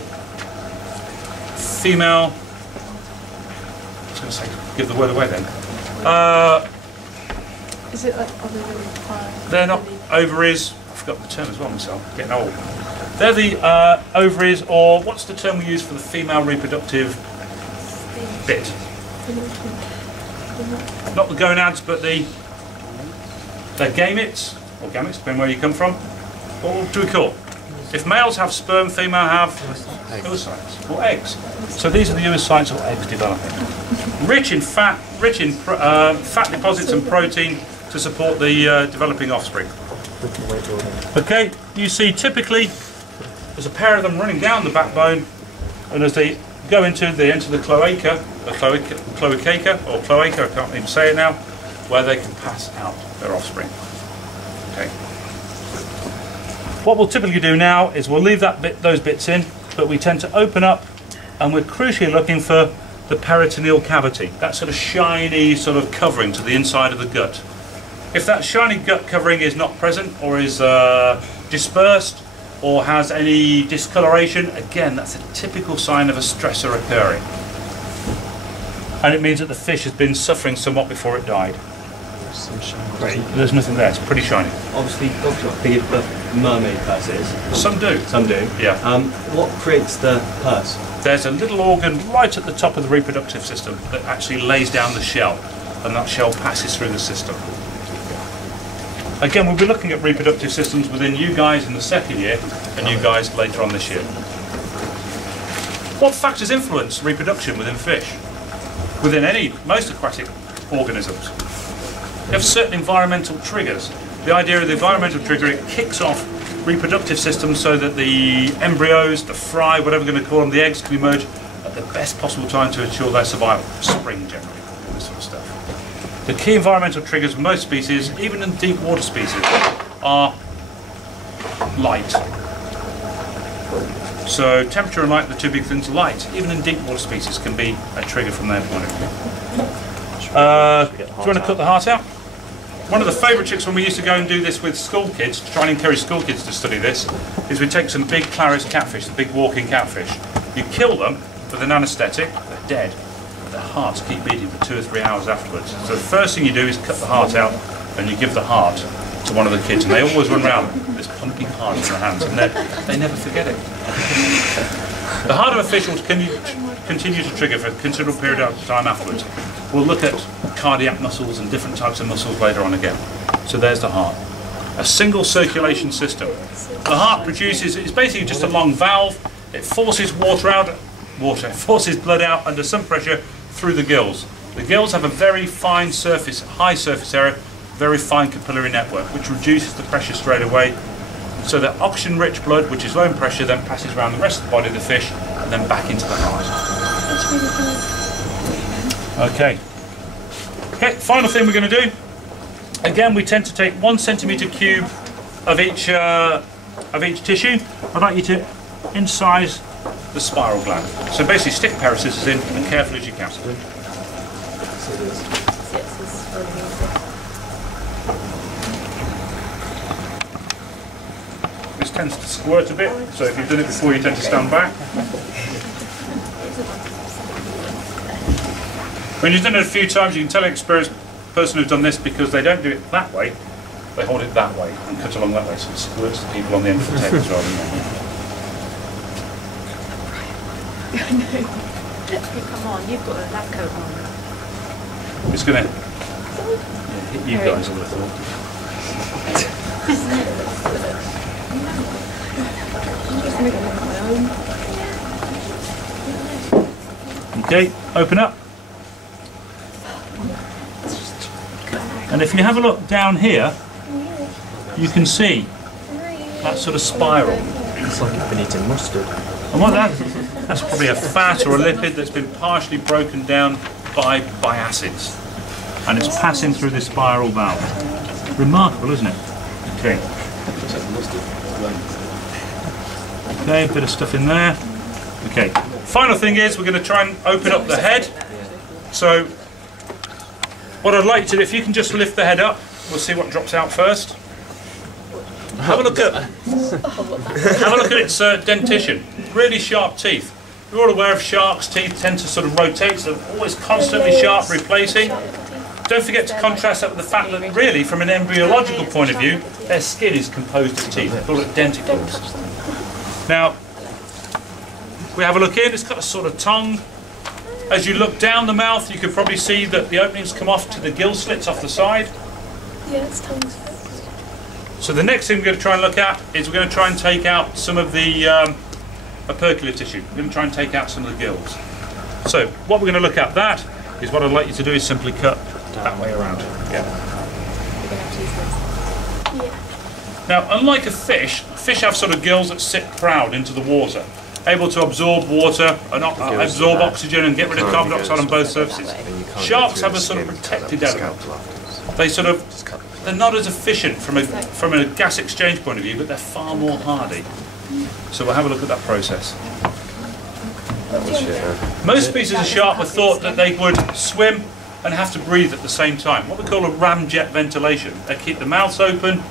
female? I was going to say, give the word away then. Is it like ovary? They're not ovaries. I forgot the term as well myself. Getting old. They're the ovaries, or what's the term we use for the female reproductive bit? Not the gonads, but they're gametes, or gametes, depending where you come from. What do we call? If males have sperm, female have oocytes, or eggs. So these are the oocytes or eggs developing. Rich in fat, fat deposits and protein to support the developing offspring. Okay, you see typically there's a pair of them running down the backbone, and as they go into, they enter the cloaca, or cloaca, I can't even say it now, where they can pass out their offspring. Okay. What we'll typically do now is we'll leave those bits in, but we tend to open up, and we're crucially looking for the peritoneal cavity, that sort of shiny sort of covering to the inside of the gut. If that shiny gut covering is not present or is dispersed or has any discoloration, again, that's a typical sign of a stressor occurring. And it means that the fish has been suffering somewhat before it died. There's nothing there, it's pretty shiny. Obviously, dogs are big mermaid purses. Some do. Some do. Yeah. What creates the purse? There's a little organ right at the top of the reproductive system that actually lays down the shell, and that shell passes through the system. Again, we'll be looking at reproductive systems within you guys in the second year and you guys later on this year. What factors influence reproduction within fish? Within most aquatic organisms? You have certain environmental triggers. The idea of the environmental trigger, it kicks off reproductive systems so that the embryos, the fry, whatever we're going to call them, the eggs can emerge at the best possible time to ensure their survival. Spring generally, this sort of stuff. The key environmental triggers for most species, even in deep water species, are light. So temperature and light are the two big things. Light, even in deep water species, can be a trigger from their point of view. Do you want to cut the heart out? One of the favourite tricks when we used to go and do this with school kids, to try and encourage school kids to study this, is we take some big Claris catfish, the big walking catfish. You kill them with an anaesthetic, they're dead. Their hearts keep beating for 2 or 3 hours afterwards. So the first thing you do is cut the heart out and you give the heart to one of the kids, and they always run around with this pumping heart in their hands, and they never forget it. The heart of a fish will continue to trigger for a considerable period of time afterwards. We'll look at cardiac muscles and different types of muscles later on again. So there's the heart. A single circulation system. The heart produces, it's basically just a long valve. It forces forces blood out under some pressure through the gills. The gills have a very fine surface, high surface area, very fine capillary network, which reduces the pressure straight away, so that oxygen-rich blood, which is low in pressure, then passes around the rest of the body of the fish and then back into the heart. Okay. Okay, final thing we're going to do. Again, we tend to take 1 centimetre cube of each tissue. I'd like you to incise the spiral gland. So basically stick a pair of scissors in and carefully as you can. This tends to squirt a bit, so if you've done it before you tend to stand back. When you've done it a few times, you can tell an experienced person who's done this because they don't do it that way, they hold it that way and cut along that way, so it squirts the people on the end of the tables rather than Come on, you've got a lab coat on. It's going to hit you guys, I would have thought. Okay, open up. And if you have a look down here, you can see that sort of spiral. It's like you've been eating mustard. And what that's probably a fat or a lipid that's been partially broken down by acids. And it's passing through this spiral valve. Remarkable, isn't it? Okay. Okay, a bit of stuff in there. Okay. Final thing is we're going to try and open up the head. So what I'd like you to do, if you can just lift the head up, we'll see what drops out first. Have a look at its dentition. Really sharp teeth. You're all aware of sharks' teeth tend to sort of rotate, so they're always constantly sharp, replacing. Don't forget to contrast that with the fact that really, from an embryological point of view, their skin is composed of teeth. We call it denticles. Now, we have a look in. It's got a sort of tongue. As you look down the mouth, you can probably see that the openings come off to the gill slits off the side. Yeah, it's tongues. So the next thing we're going to try and look at is we're going to try and take out some of the opercular tissue. We're going to try and take out some of the gills. So what we're going to look at that is what I'd like you to do is simply cut that way around. Yeah. Now, unlike a fish have sort of gills that sit proud into the water, able to absorb water and absorb oxygen and get rid of carbon dioxide on both surfaces. Sharks have a sort of protected element. They're not as efficient from a gas exchange point of view, but they're far more hardy. So we'll have a look at that process. Most species of shark were thought that they would swim and have to breathe at the same time. What we call a ramjet ventilation. They keep the mouths open,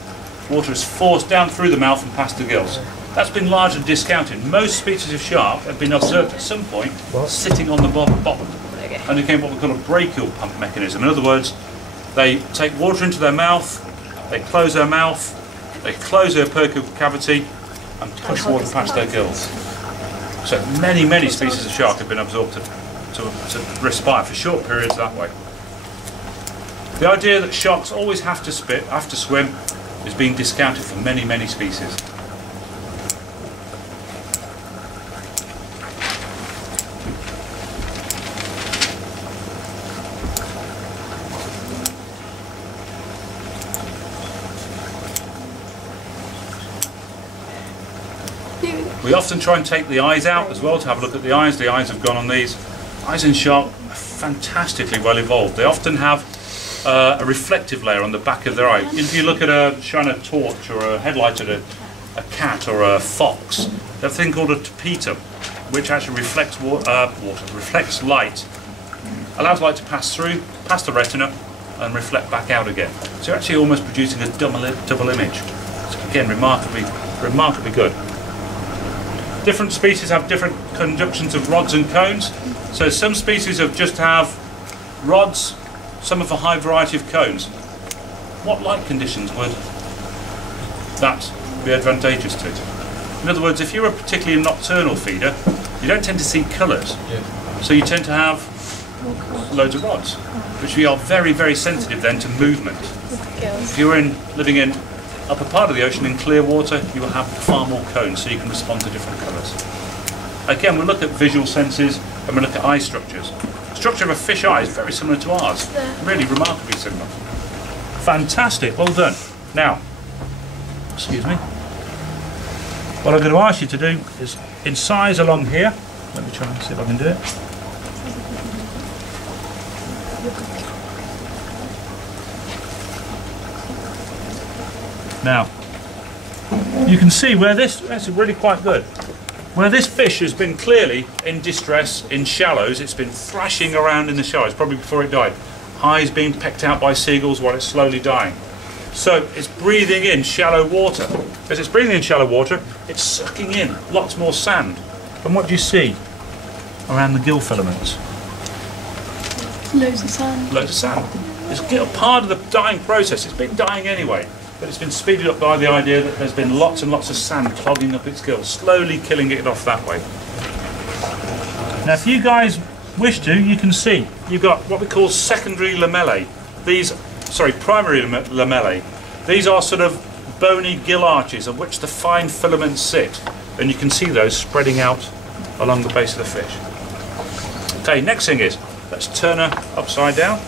water is forced down through the mouth and past the gills. That's been largely discounted. Most species of shark have been observed at some point sitting on the bottom. And again, what we call a brachial pump mechanism. In other words, they take water into their mouth, they close their mouth, they close their percule cavity and push water past their gills. So many species of shark have been absorbed to respire for short periods that way. The idea that sharks always have to swim is being discounted for many species. We often try and take the eyes out as well to have a look at the eyes. The eyes have gone on these. Eyes in shark are fantastically well evolved. They often have a reflective layer on the back of their eye. If you look at shine a torch or a headlight at a cat or a fox, they have a thing called a tapetum, which actually reflects reflects light, allows light to pass through, past the retina, and reflect back out again. So you're actually almost producing a double image. So again, remarkably good. Different species have different conjunctions of rods and cones. So some species just have rods, some have a high variety of cones. What light conditions would that be advantageous to? In other words, if you're a particularly nocturnal feeder, you don't tend to see colours. So you tend to have loads of rods, which we are very sensitive then to movement. If you're living in upper part of the ocean in clear water, you will have far more cones, so you can respond to different colours. Again, we'll look at visual senses and we'll look at eye structures. The structure of a fish eye is very similar to ours, really remarkably similar. Fantastic, well done. Now, excuse me, what I'm going to ask you to do is incise along here. Let me try and see if I can do it. Now, you can see where that's really quite good. Where this fish has been clearly in distress, in shallows, it's been thrashing around in the shallows, probably before it died. Eyes being pecked out by seagulls while it's slowly dying. So it's breathing in shallow water. As it's breathing in shallow water, it's sucking in lots more sand. And what do you see around the gill filaments? Loads of sand. Loads of sand. It's part of the dying process. It's been dying anyway. But it's been speeded up by the idea that there's been lots and lots of sand clogging up its gills, slowly killing it off that way. Now if you guys wish to, you can see you've got what we call secondary lamellae. Primary lamellae. These are sort of bony gill arches on which the fine filaments sit, and you can see those spreading out along the base of the fish. Okay, next thing is, let's turn her upside down.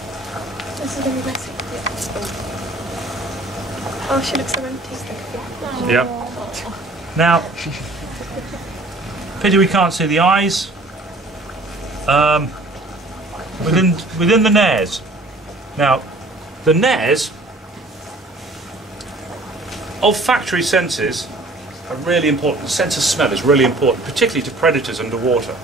This is going to be messy. Oh, she looks so empty. Yep. Now, pity we can't see the eyes. Within the nares. Now, the nares, olfactory senses are really important. The sense of smell is really important, particularly to predators underwater.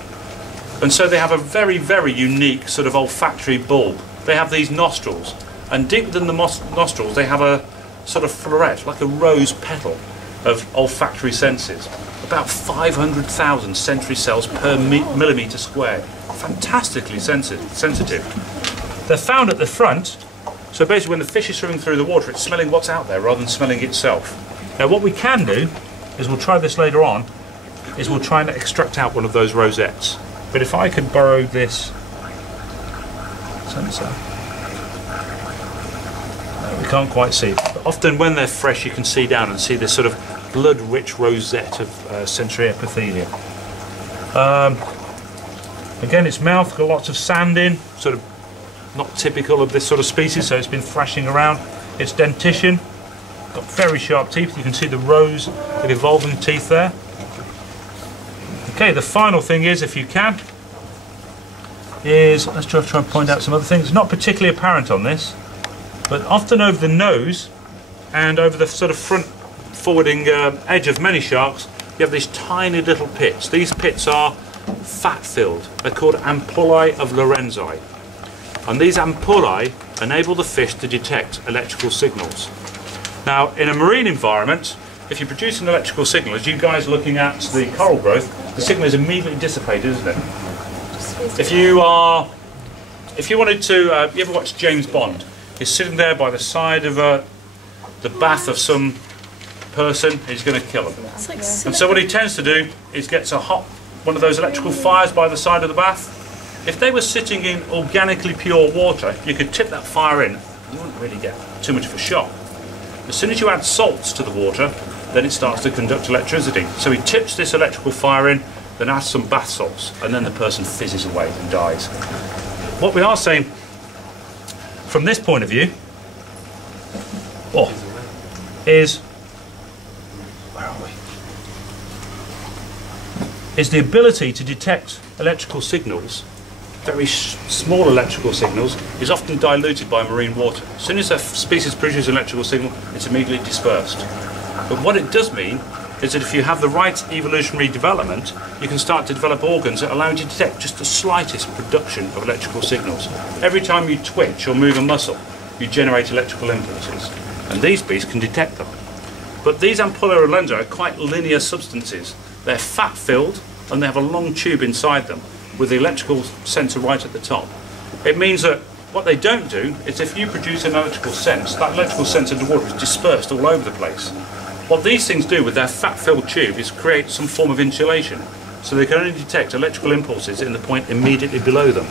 And so they have a very unique sort of olfactory bulb. They have these nostrils, and deep within the nostrils they have a sort of floret, like a rose petal of olfactory senses. About 500,000 sensory cells per millimetre squared. Fantastically sensitive. They're found at the front, so basically when the fish is swimming through the water, it's smelling what's out there rather than smelling itself. Now what we can do, is we'll try this later on, is we'll try and extract out one of those rosettes. But if I could borrow this sensor. We can't quite see, but often when they're fresh you can see down and see this sort of blood-rich rosette of sensory epithelia. Again, its mouth got lots of sand in, sort of not typical of this sort of species, so it's been thrashing around. Its dentition, got very sharp teeth, you can see the rows of evolving teeth there. Okay, the final thing is, if you can, is, let's try and point out some other things. Not particularly apparent on this, but often over the nose and over the sort of front forwarding edge of many sharks, you have these tiny little pits. These pits are fat-filled. They're called ampullae of Lorenzi. And these ampullae enable the fish to detect electrical signals. Now, in a marine environment, if you produce an electrical signal, as you guys are looking at the coral growth, the signal is immediately dissipated, isn't it? If you wanted to, you ever watch James Bond? He's sitting there by the side of the bath of some person, he's going to kill him. It's like And so what he tends to do is gets one of those electrical fires by the side of the bath. If they were sitting in organically pure water, you could tip that fire in, you wouldn't really get too much of a shock. As soon as you add salts to the water, then it starts to conduct electricity. So he tips this electrical fire in, then adds some bath salts, and then the person fizzes away and dies. What we are saying, from this point of view, is, where are we? Is the ability to detect electrical signals, very small electrical signals, is often diluted by marine water. As soon as a species produces an electrical signal, it's immediately dispersed. But what it does mean is that if you have the right evolutionary development, you can start to develop organs that allow you to detect just the slightest production of electrical signals. Every time you twitch or move a muscle, you generate electrical impulses. And these beasts can detect them. But these ampullae lensa are quite linear substances. They're fat-filled and they have a long tube inside them with the electrical sensor right at the top. It means that what they don't do is if you produce an electrical sense, that electrical sense in the water is dispersed all over the place. What these things do with their fat-filled tube is create some form of insulation, so they can only detect electrical impulses in the point immediately below them.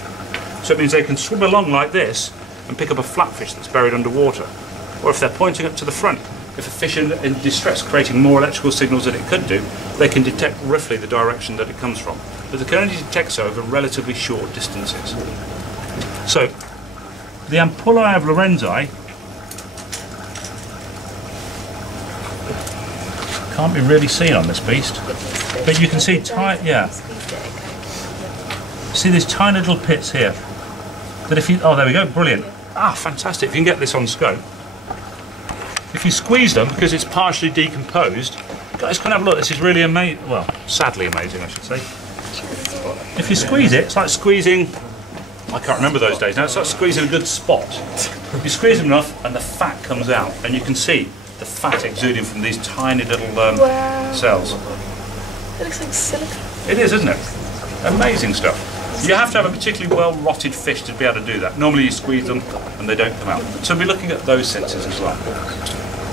So it means they can swim along like this and pick up a flatfish that's buried underwater. Or if they're pointing up to the front, if a fish is in distress creating more electrical signals than it could do, they can detect roughly the direction that it comes from. But they can only detect so over relatively short distances. So, the ampullae of Lorenzi can't be really seen on this beast, but you can see see these tiny little pits here that if you, there we go, brilliant, fantastic. If you can get this on scope, if you squeeze them, because it's partially decomposed, guys can have a look. This is really amazing, well, sadly amazing I should say. If you squeeze it, it's like squeezing, I can't remember those days now, it's like squeezing a good spot. You squeeze them enough and the fat comes out, and you can see the fat exuding from these tiny little cells. It looks like silicone. It is, isn't it? Amazing stuff. You have to have a particularly well-rotted fish to be able to do that. Normally you squeeze them and they don't come out. So we're looking at those senses as well.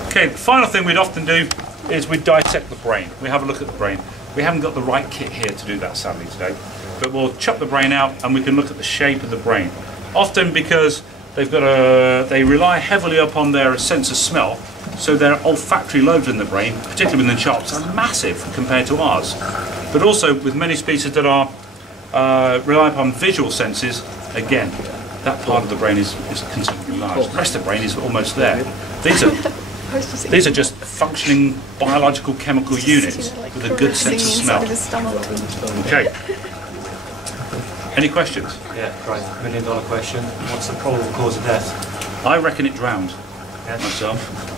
Okay, the final thing we'd often do is we dissect the brain. We have a look at the brain. We haven't got the right kit here to do that sadly today, but we'll chop the brain out and we can look at the shape of the brain. Often because they rely heavily upon their sense of smell, so their olfactory lobes in the brain, particularly within sharks, are massive compared to ours. But also with many species that are rely upon visual senses, again, that part of the brain is considerably large. The rest of the brain is almost there. These are just functioning biological chemical units with a good sense of smell. Okay. Any questions? Yeah, right. $1 million question. What's the probable cause of death? I reckon it drowned myself.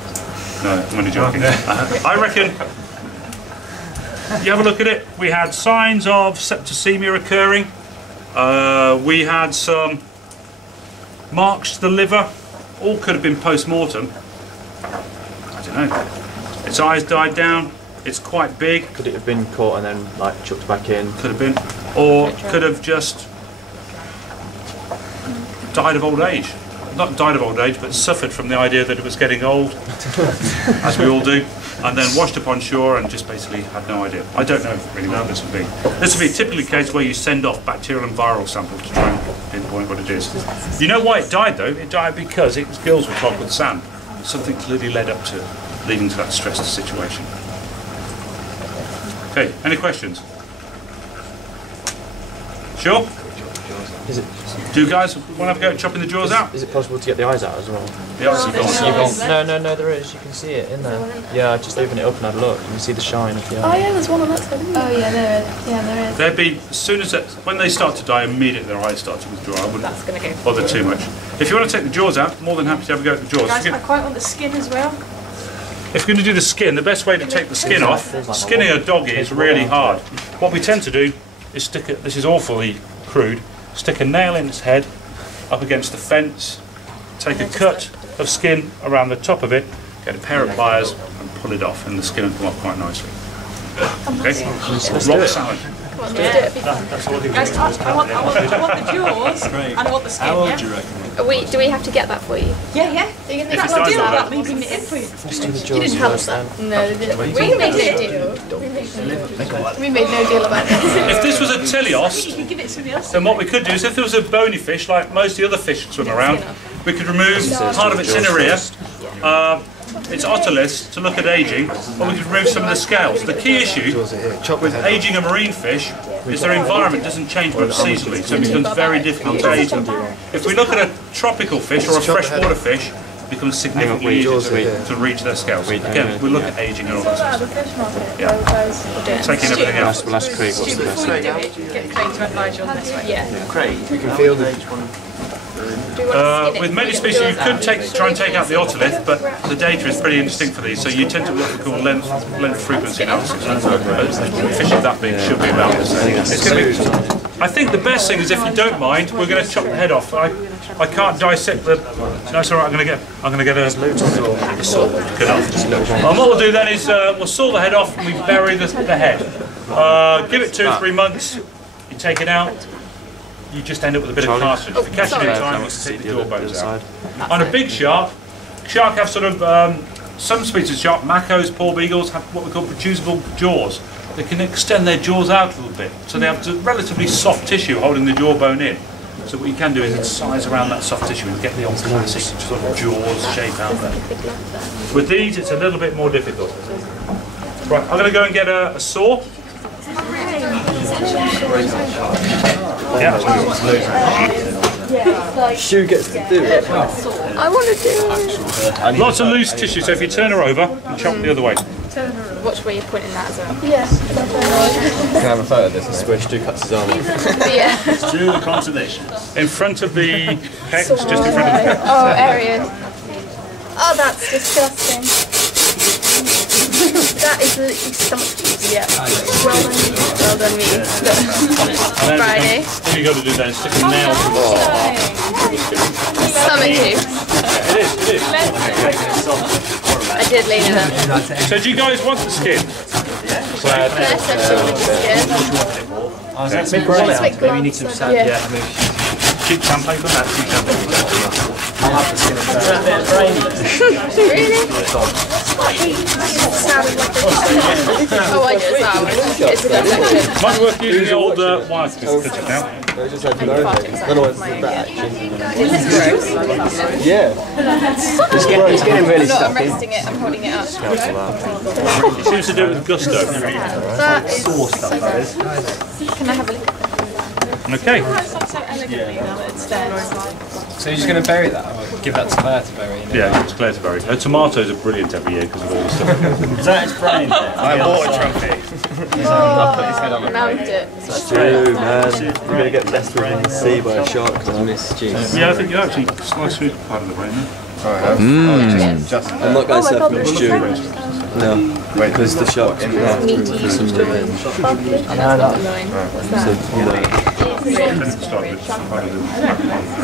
No, I'm only joking. I reckon, you have a look at it, we had signs of septicemia occurring, we had some marks to the liver, all could have been post-mortem. I don't know. Its eyes died down, it's quite big. Could it have been caught and then like chucked back in? Could have been. Or could have just died of old age. Not died of old age, but suffered from the idea that it was getting old, as we all do, and then washed up on shore and just basically had no idea. I don't know really what this would be. This would be typically a case where you send off bacterial and viral samples to try and pinpoint what it is. You know why it died though? It died because its gills were clogged with sand. Something clearly led up to leading to that stressed situation. Okay, any questions? Sure? Is it? Do you guys want to have a go at chopping the jaws out? Is it possible to get the eyes out as well? The eyes are gone. No, there is. You can see it in there. Yeah, I just opened it up and had a look. You can see the shine of the eye. Oh yeah, there's one on that side. Oh yeah, there is. There'd be, as soon as when they start to die, immediately their eyes start to withdraw. I wouldn't bother too much. If you want to take the jaws out, more than happy to have a go at the jaws. Guys, I quite want the skin as well. If you're going to do the skin, the best way to take the skin off, skinning a doggy is really hard. What we tend to do is stick it, this is awfully crude, stick a nail in its head, up against the fence, take a cut of skin around the top of it, get a pair of pliers and pull it off, and the skin will come off quite nicely. Okay? Rock salad. That's all I do. Guys, I want the jaws and I want the skin. How old Yeah? do you reckon? Do we have to get that for you? Yeah, yeah. Are you If gonna it's I'll nice, deal with I'll that. Me bringing it in for you. You didn't tell us that. No, they didn't. We made no deal. We made no deal about this. If this was a teleost, You can give it to somebody else. then what we could do is, if there was a bony fish, like most of the other fish that swim around, we could remove part of its inner ear, its otoliths, to look at ageing, or we could remove some of the scales. The key issue with ageing a marine fish is their environment doesn't change much seasonally, so it becomes very difficult to age them. If we look at a tropical fish or a freshwater fish, it becomes significantly easier to reach their scales. Again, we look at ageing and all that sort of stuff. Yeah. Taking everything else. We'll ask Craig what's the best. Get Craig to advise you on this way. Yeah. You can feel the... With many species, you could try and take out the otolith, but the data is pretty indistinct for these, so you tend to what we call length frequency analysis. Fish of that big should be about the same. It's going to be, I think the best thing is, if you don't mind, we're going to chop the head off. I can't dissect the. No, it's all right. I'm going to get a saw. Good enough. And what we'll do then is we'll saw the head off and we bury the head. Give it 2 or 3 months. You take it out. You just end up with a bit of cartilage. If you catch it in time, you can take the jaw bones out. On a big shark have sort of, some species of shark, macos, poor beagles, have what we call producible jaws. They can extend their jaws out a little bit, so they have relatively soft tissue holding the jawbone in. So what you can do is incise around that soft tissue and get the old classic sort of jaws shape out there. With these, it's a little bit more difficult. Right, I'm going to go and get a saw. Yeah. Shoe gets to do it. I want to do it. Lots of loose tissue, so if you turn her over, you chop the other way. Watch where you're pointing that as well. Can I have a photo of this? That's where Stu cuts his arm off. Yeah. Do the conservation. In front of the pecs, just in front of the pecs. Oh, Arian. Oh, that's disgusting. That is the stomach juice. Yeah. Well done, me. Friday. All you got to do then is stick a nail through the Stomach juice. It is. I did lean it up. So do you guys want the skin? Claire said she wanted the skin. Maybe you need some sand. Yeah. Cheap sandpaper? Cheap sandpaper. I'll have the skin of that. Really? Sounded like oh, I just it's dissection. Might be worth using the old wire to cut it now. Just open it. Otherwise, it's bad. Yeah. It's getting really I'm not stuck in. resting it, I'm holding it up. He seems to do it with gusto. That is so Can I have a look? Okay. So you're just going to bury that, or give that to Claire to bury? Yeah, it's Claire to bury. Her tomatoes are brilliant every year because of all the stuff. Is that his brain? My water trumpet. I'll put his head on it. Mount it. Dude, man, you're going to get left in the sea by a shark because I miss cheese. Yeah, I think you actually sliced through part of the brain there. I'm not going surfing with Stu. No, because the shark's in there. Meaty. Some revenge. So, you know. You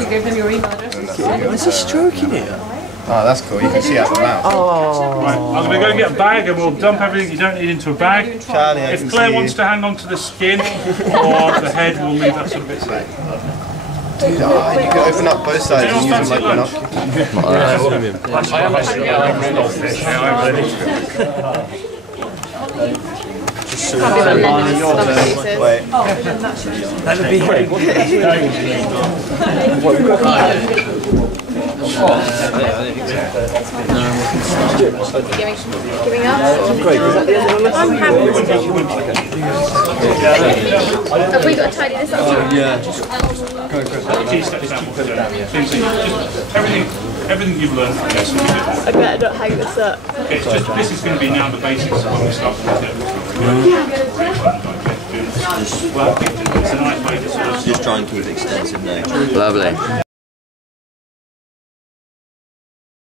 give them your email address. Is he stroking it? Oh, that's cool. You can see out the mouth. Right, I'm going to go and get a bag and we'll dump everything you don't need into a bag. Charlie, I If can Claire see wants to hang on to the skin or the head, we'll leave that sort of bit safe. Dude, you can open up both sides and use them like lunch? binoculars. I am actually fish. Can't be relentless stomach juices. Wait. That'll be great. Giving up? I'm happy. Have we got to tidy this up? Yeah. Everything you've learned from this. I better not hang this up. It's just, this is going to be now the basics when we start with it. Well, it's a nice way to sort of Just try and keep it extensive now. Lovely.